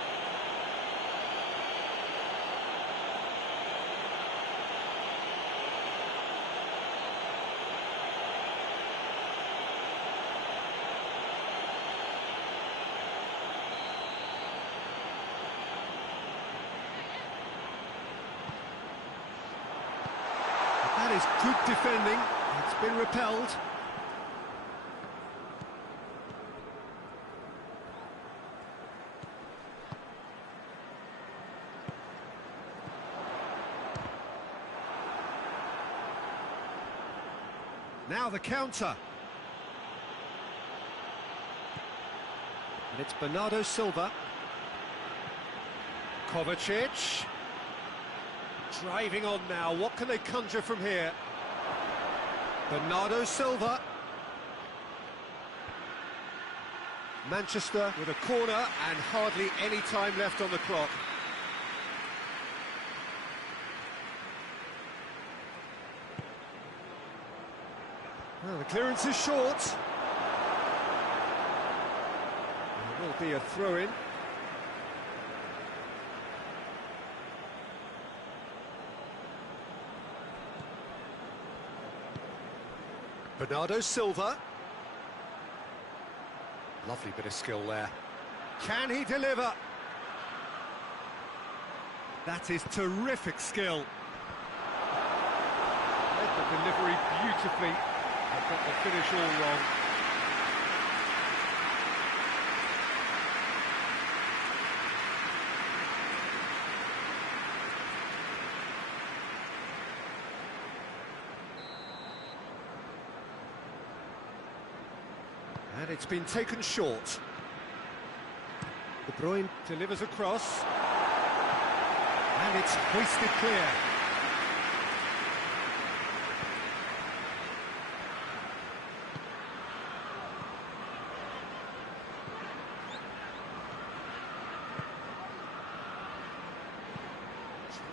That is good defending. It's been repelled. Now the counter. And it's Bernardo Silva. Kovacic. Driving on now, what can they conjure from here? Bernardo Silva. Manchester with a corner and hardly any time left on the clock. Well, the clearance is short. There will be a throw-in. Bernardo Silva. Lovely bit of skill there. Can he deliver? That is terrific skill. Read the delivery beautifully. I've got the finish all wrong. And it's been taken short. De Bruyne delivers across. And it's hoisted clear.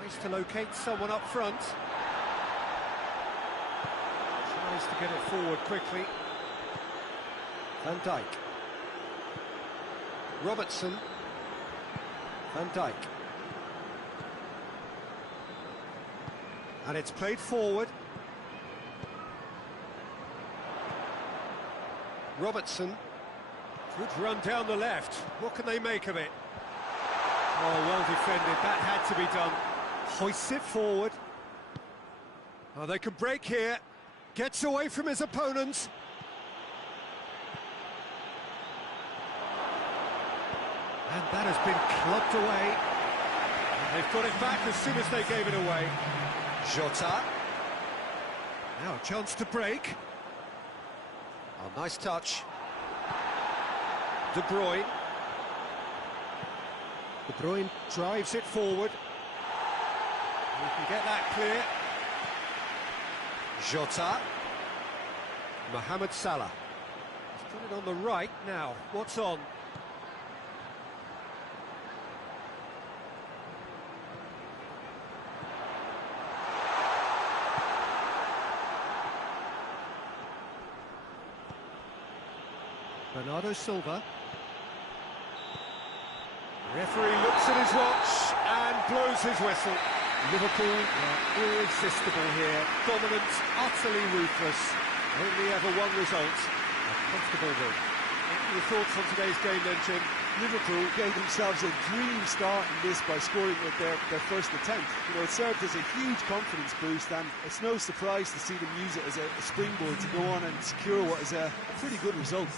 Tries to locate someone up front. Tries to get it forward quickly. Van Dijk. Robertson. Van Dijk. And it's played forward. Robertson. Good run down the left. What can they make of it? Oh, well defended. That had to be done. Hoists it forward. Oh, they can break here. Gets away from his opponents. And that has been clubbed away. And they've got it back as soon as they gave it away. Jota. Now a chance to break. Oh, nice touch. De Bruyne. De Bruyne drives it forward. We can get that clear. Jota. Mohamed Salah. He's got it on the right now. What's on? Bernardo Silva. The referee looks at his watch and blows his whistle. Liverpool are irresistible here. Dominant, utterly ruthless. Only ever one result. A comfortable win. What are your thoughts on today's game then, Jim? Liverpool gave themselves a dream start in this by scoring with their first attempt. You know, it served as a huge confidence boost, and it's no surprise to see them use it as a springboard to go on and secure what is a pretty good result.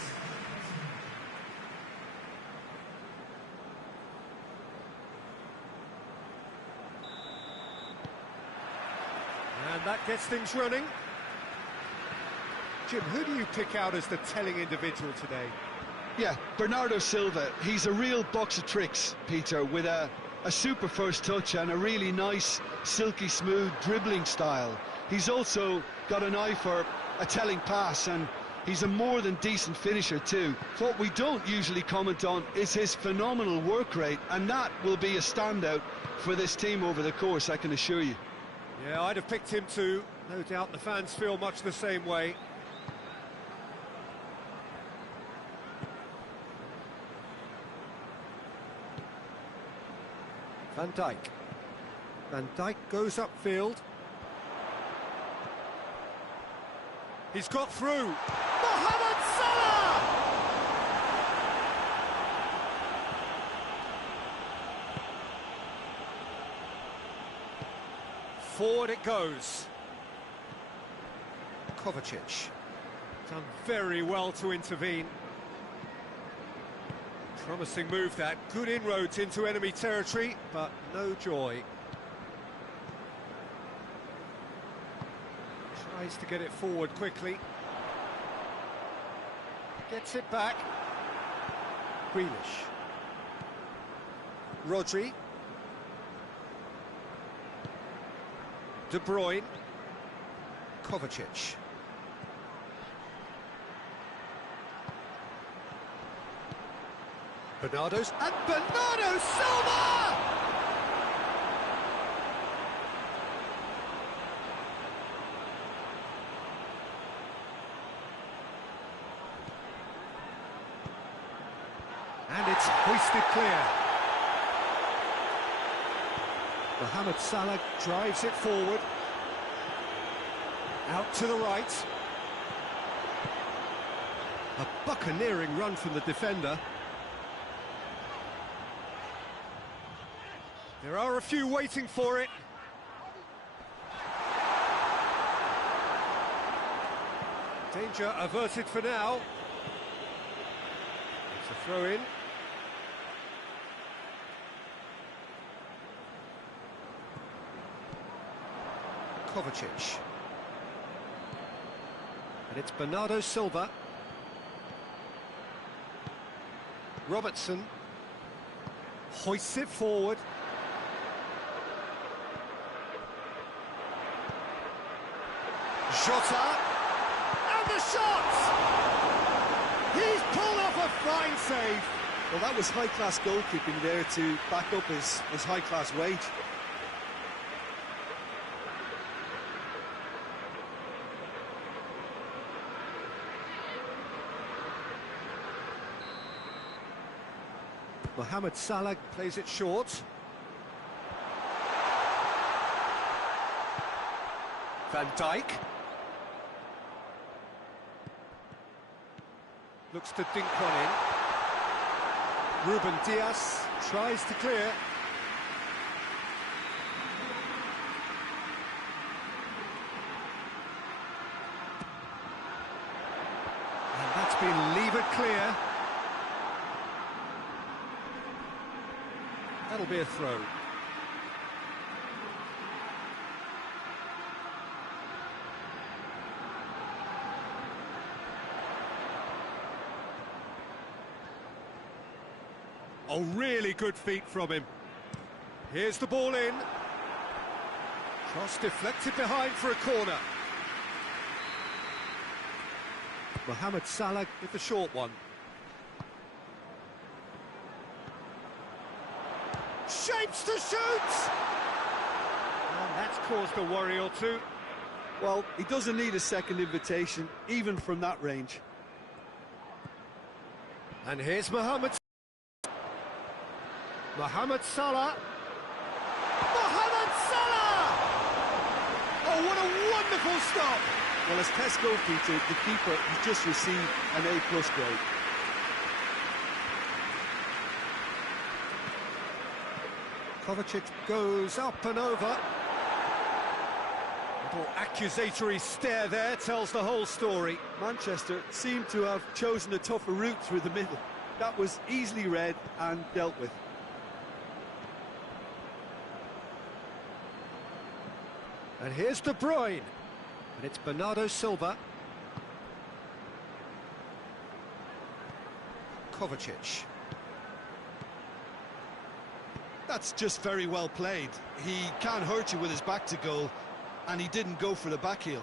And that gets things running. Jim, who do you pick out as the telling individual today? Yeah, Bernardo Silva. He's a real box of tricks, Peter, with a super first touch and a really nice, silky smooth dribbling style. He's also got an eye for a telling pass, and he's a more than decent finisher too. What we don't usually comment on is his phenomenal work rate, and that will be a standout for this team over the course, I can assure you. Yeah, I'd have picked him too. No doubt the fans feel much the same way. Van Dijk. Van Dijk goes upfield. He's got through. Mohamed Salah! Forward it goes. Kovacic. Done very well to intervene. Promising move that. Good inroads into enemy territory, but no joy. Tries to get it forward quickly. Gets it back. Grealish. Rodri. De Bruyne. Kovacic. Bernardo's and Bernardo Silva! And it's hoisted clear. Mohamed Salah drives it forward. Out to the right. A buccaneering run from the defender. There are a few waiting for it. Danger averted for now. It's a throw-in. Kovacic. And it's Bernardo Silva. Robertson. Hoists it forward. Jota, and the shot! He's pulled off a fine save. Well, that was high-class goalkeeping there to back up his high-class wage. Mohamed Salah plays it short. Van Dijk. Looks to dink one in. Ruben Dias tries to clear. And that's been levered clear. That'll be a throw. Oh, really good feet from him. Here's the ball in. Cross deflected behind for a corner. Mohamed Salah with the short one. Shapes to shoot! And that's caused a worry or two. Well, he doesn't need a second invitation, even from that range. And here's Mohamed Salah. Mohamed Salah! Oh, what a wonderful stop! Well, as test goalkeeper, the keeper has just received an A+ grade. Kovacic goes up and over. Little accusatory stare there tells the whole story. Manchester seemed to have chosen a tougher route through the middle. That was easily read and dealt with. And here's De Bruyne. And it's Bernardo Silva. Kovacic. That's just very well played. He can't hurt you with his back to goal, and he didn't go for the back heel.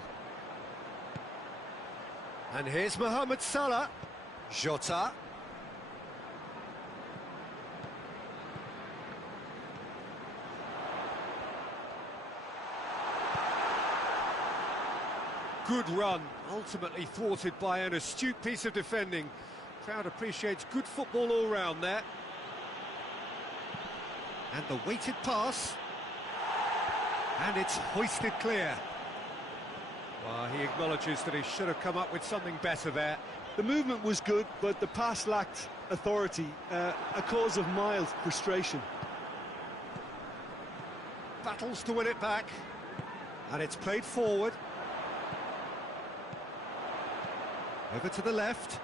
And here's Mohamed Salah. Jota. Good run, ultimately thwarted by an astute piece of defending. Crowd appreciates good football all round there. And the weighted pass. And it's hoisted clear. Well, he acknowledges that he should have come up with something better there. The movement was good, but the pass lacked authority, a cause of mild frustration. Battles to win it back. And it's played forward. Over to the left.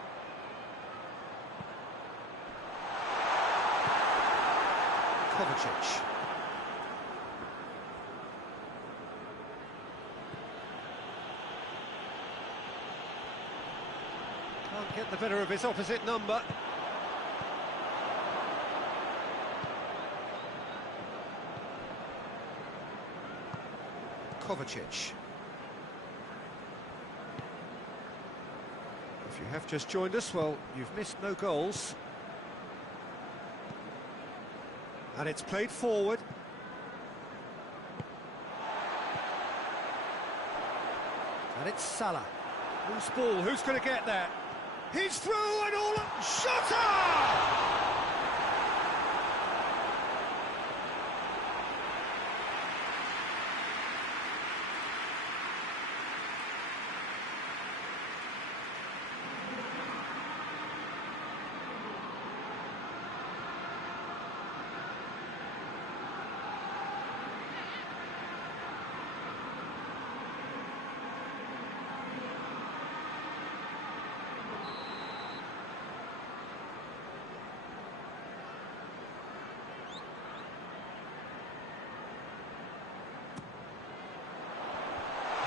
Kovacic. Can't get the better of his opposite number. Kovacic. If you have just joined us, well, you've missed no goals. And it's played forward. And it's Salah. Who's ball? Who's going to get that? He's through and all... Shot!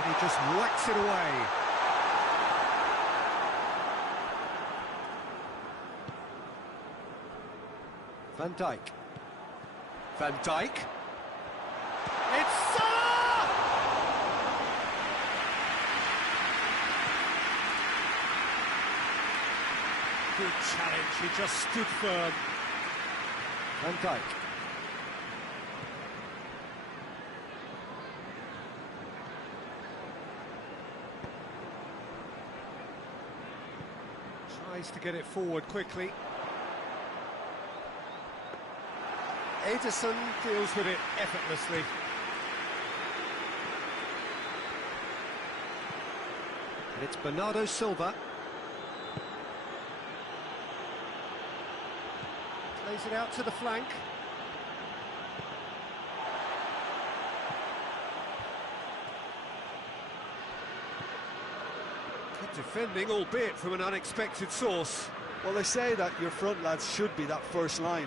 And he just whacks it away. Van Dijk. Van Dijk. It's Salah! Good challenge, he just stood firm. Van Dijk. Tries to get it forward quickly. Ederson deals with it effortlessly. And it's Bernardo Silva. Plays it out to the flank. Good defending, albeit from an unexpected source. Well, they say that your front lads should be that first line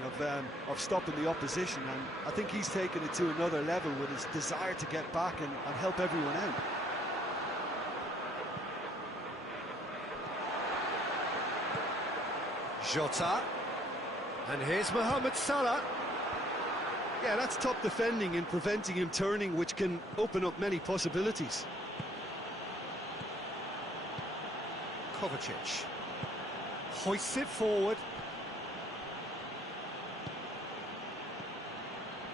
of stopping the opposition, and I think he's taken it to another level with his desire to get back and help everyone out. Jota. And here's Mohamed Salah. Yeah, that's top defending and preventing him turning, which can open up many possibilities. Kovacic. Hoists it forward.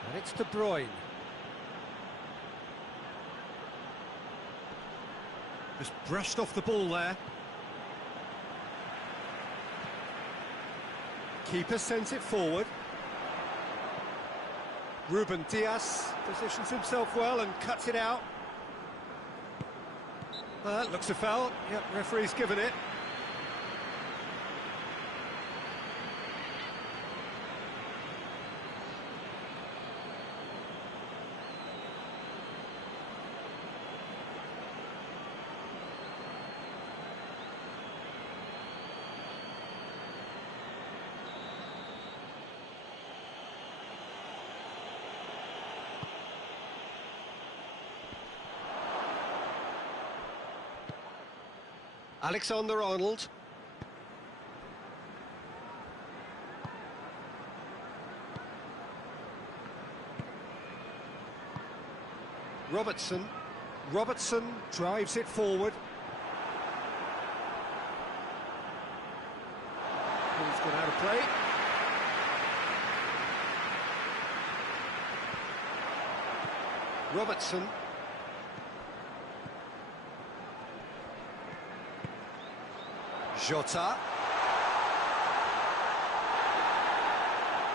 And it's De Bruyne. Just brushed off the ball there. Keeper sends it forward. Ruben Dias positions himself well and cuts it out. Looks a foul. Yep, referee's given it. Alexander-Arnold. Robertson drives it forward. gone out of play. Robertson. Jota.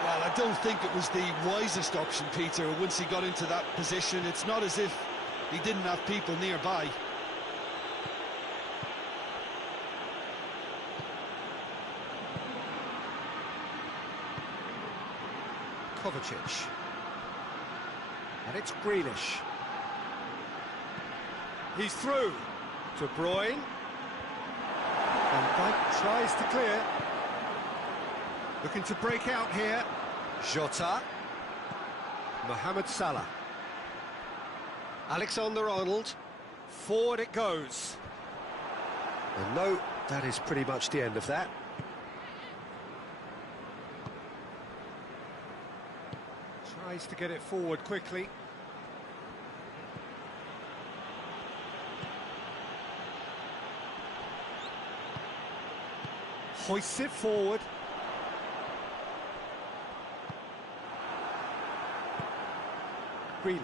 Well, I don't think it was the wisest option, Peter, once he got into that position. It's not as if he didn't have people nearby. Kovacic. And it's Grealish. He's through. De Bruyne. Van Dijk tries to clear. Looking to break out here. Jota. Mohamed Salah. Alexander-Arnold. Forward it goes. And no, that is pretty much the end of that. Tries to get it forward quickly. Hoists it forward. Grealish.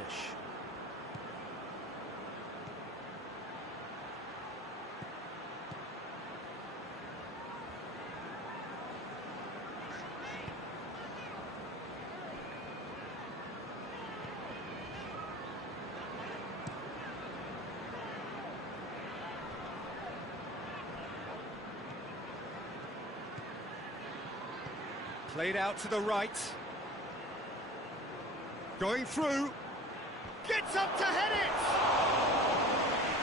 Played out to the right. Going through. Gets up to head it!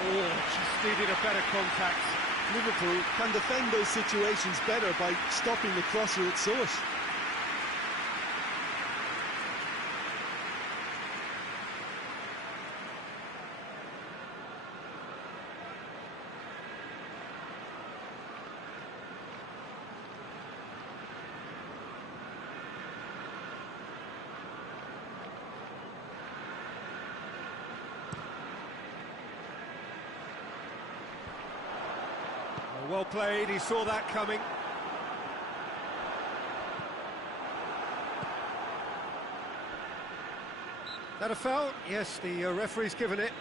Oh, just needed a better contact. Liverpool can defend those situations better by stopping the crosser at source. Well played, he saw that coming. That a foul? Yes, the referee's given it.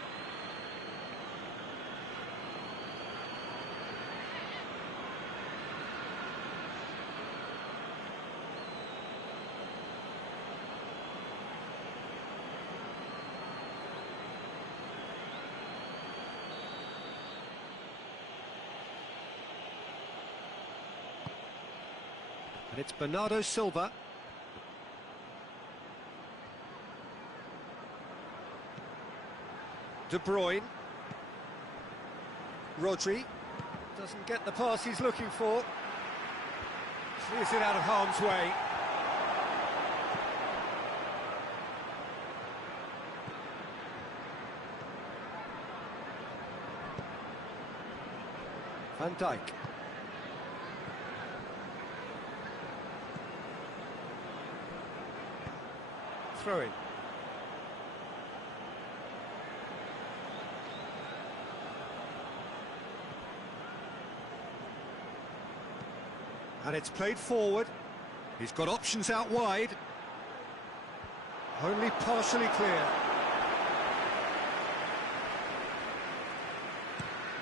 And it's Bernardo Silva. De Bruyne. Rodri. Doesn't get the pass he's looking for. Clears it out of harm's way. Van Dijk. Throw in. And it's played forward. He's got options out wide. Only partially clear.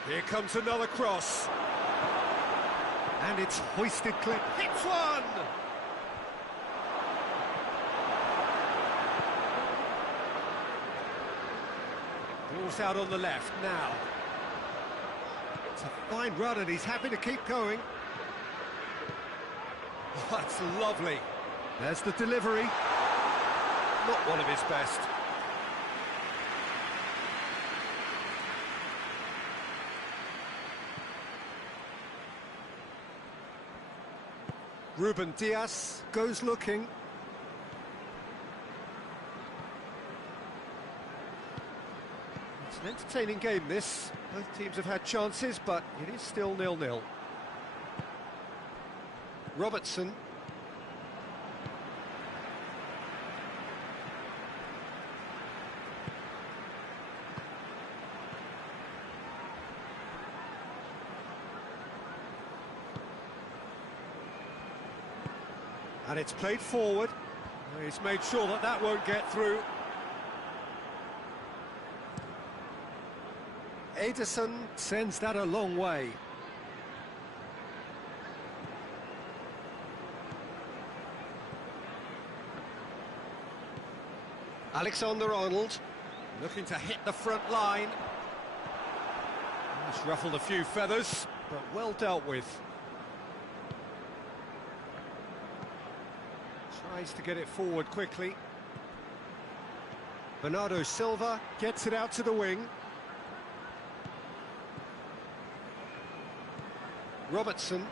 Here comes another cross. And it's hoisted clear. Hits one! Ball's out on the left now. It's a fine run and he's happy to keep going. Oh, that's lovely. There's the delivery. Not one of his best. Ruben Dias goes looking. It's an entertaining game, this. Both teams have had chances, but it is still 0-0. Robertson. And it's played forward. He's made sure that that won't get through. Ederson sends that a long way. Alexander-Arnold looking to hit the front line. It's ruffled a few feathers, but well dealt with. Tries to get it forward quickly. Bernardo Silva gets it out to the wing. Robertson.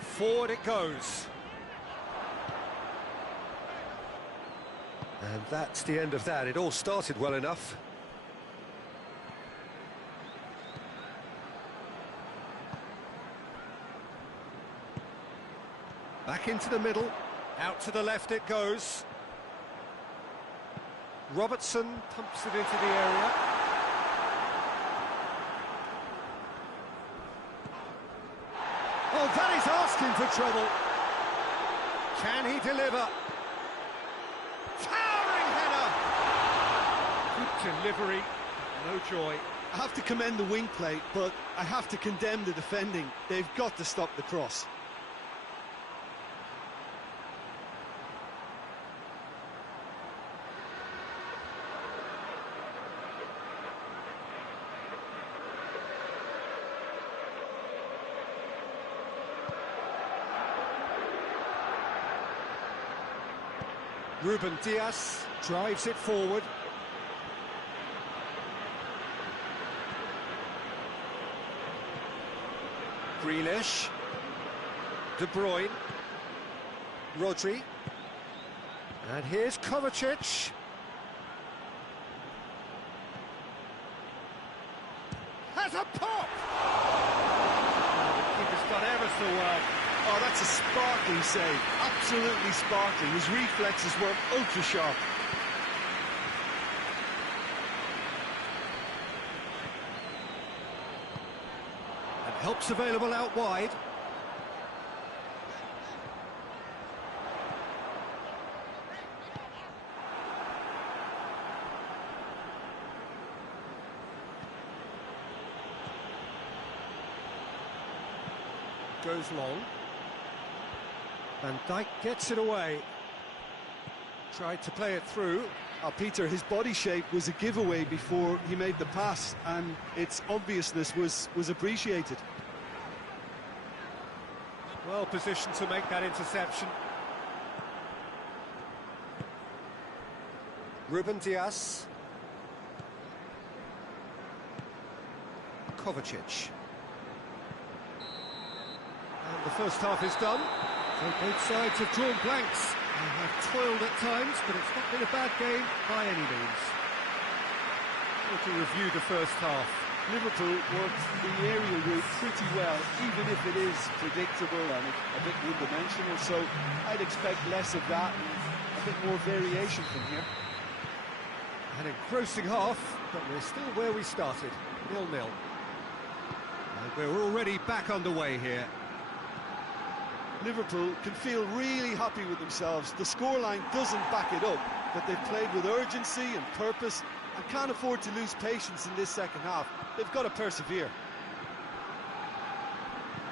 Forward it goes. And that's the end of that. It all started well enough. Back into the middle. Out to the left it goes. Robertson pumps it into the area. Oh, that is asking for trouble. Can he deliver? Towering header! Good delivery, no joy. I have to commend the wing play, but I have to condemn the defending. They've got to stop the cross. Ruben Dias drives it forward. Grealish. De Bruyne. Rodri. And here's Kovacic. Has a pop! Oh, the keeper's done ever so well. Oh, that's a sparkling save. Absolutely sparkling. His reflexes were ultra sharp. And help's available out wide. Goes long. Van Dijk gets it away. Tried to play it through. Peter, his body shape was a giveaway before he made the pass, and its obviousness was appreciated. Well positioned to make that interception. Ruben Dias. Kovacic. And the first half is done. So both sides have drawn blanks and have toiled at times, but it's not been a bad game by any means. To review the first half. Liverpool worked the aerial route pretty well, even if it is predictable and a bit one-dimensional, so I'd expect less of that and a bit more variation from here. An engrossing half, but we're still where we started, 0-0. And we're already back underway here. Liverpool can feel really happy with themselves. The scoreline doesn't back it up, but they've played with urgency and purpose and can't afford to lose patience in this second half. They've got to persevere.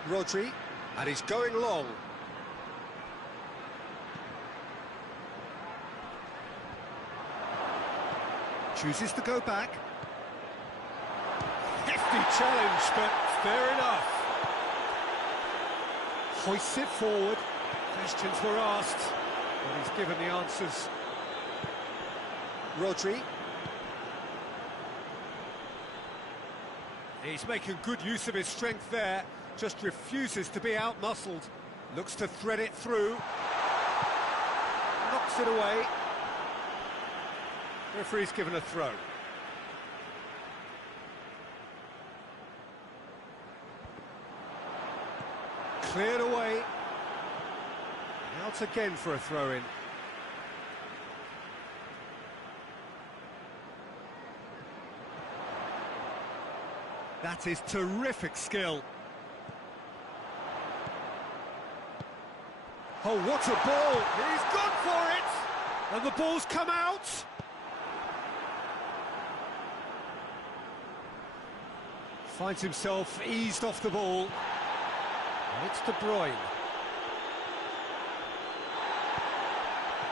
Rodri, and he's going long. Chooses to go back. Hefty challenge, but fair enough. Hoists it forward. Questions were asked, but he's given the answers. Rodri. He's making good use of his strength there, just refuses to be out-muscled. Looks to thread it through. Knocks it away. Referee's given a throw. Cleared away. Out again for a throw-in. That is terrific skill. Oh, what a ball! He's gone for it! And the ball's come out! Finds himself eased off the ball. And it's De Bruyne.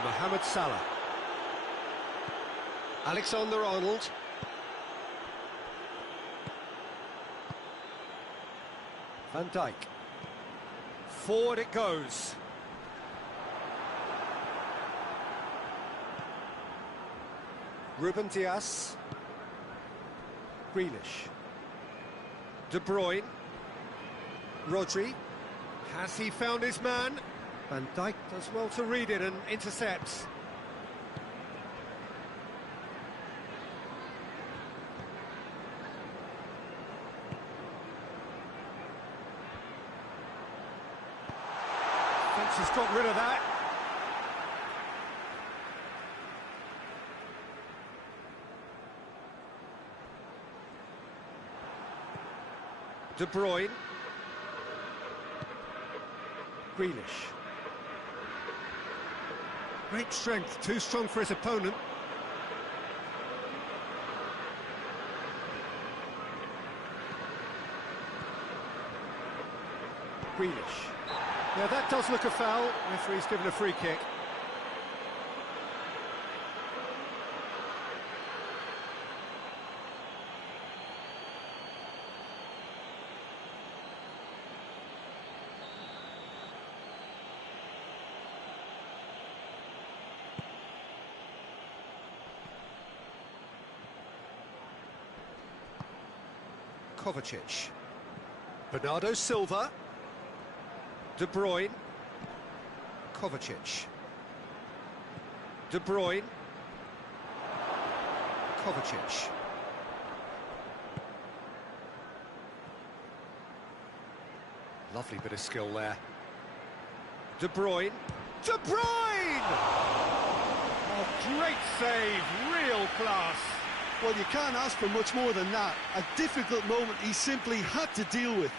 Mohamed Salah. Alexander-Arnold. Van Dijk. Forward it goes. Ruben Dias. Grealish. De Bruyne. Rodri. Has he found his man? Van Dijk does well to read it and intercepts. Defence has got rid of that. De Bruyne. Grealish. Great strength, too strong for his opponent. Grealish. Yeah, that does look a foul. Referee's given a free kick. Kovacic. Bernardo Silva. De Bruyne. Kovacic. De Bruyne. Kovacic. Lovely bit of skill there. De Bruyne. De Bruyne! Oh, great save, real class. Well, you can't ask for much more than that. A difficult moment he simply had to deal with.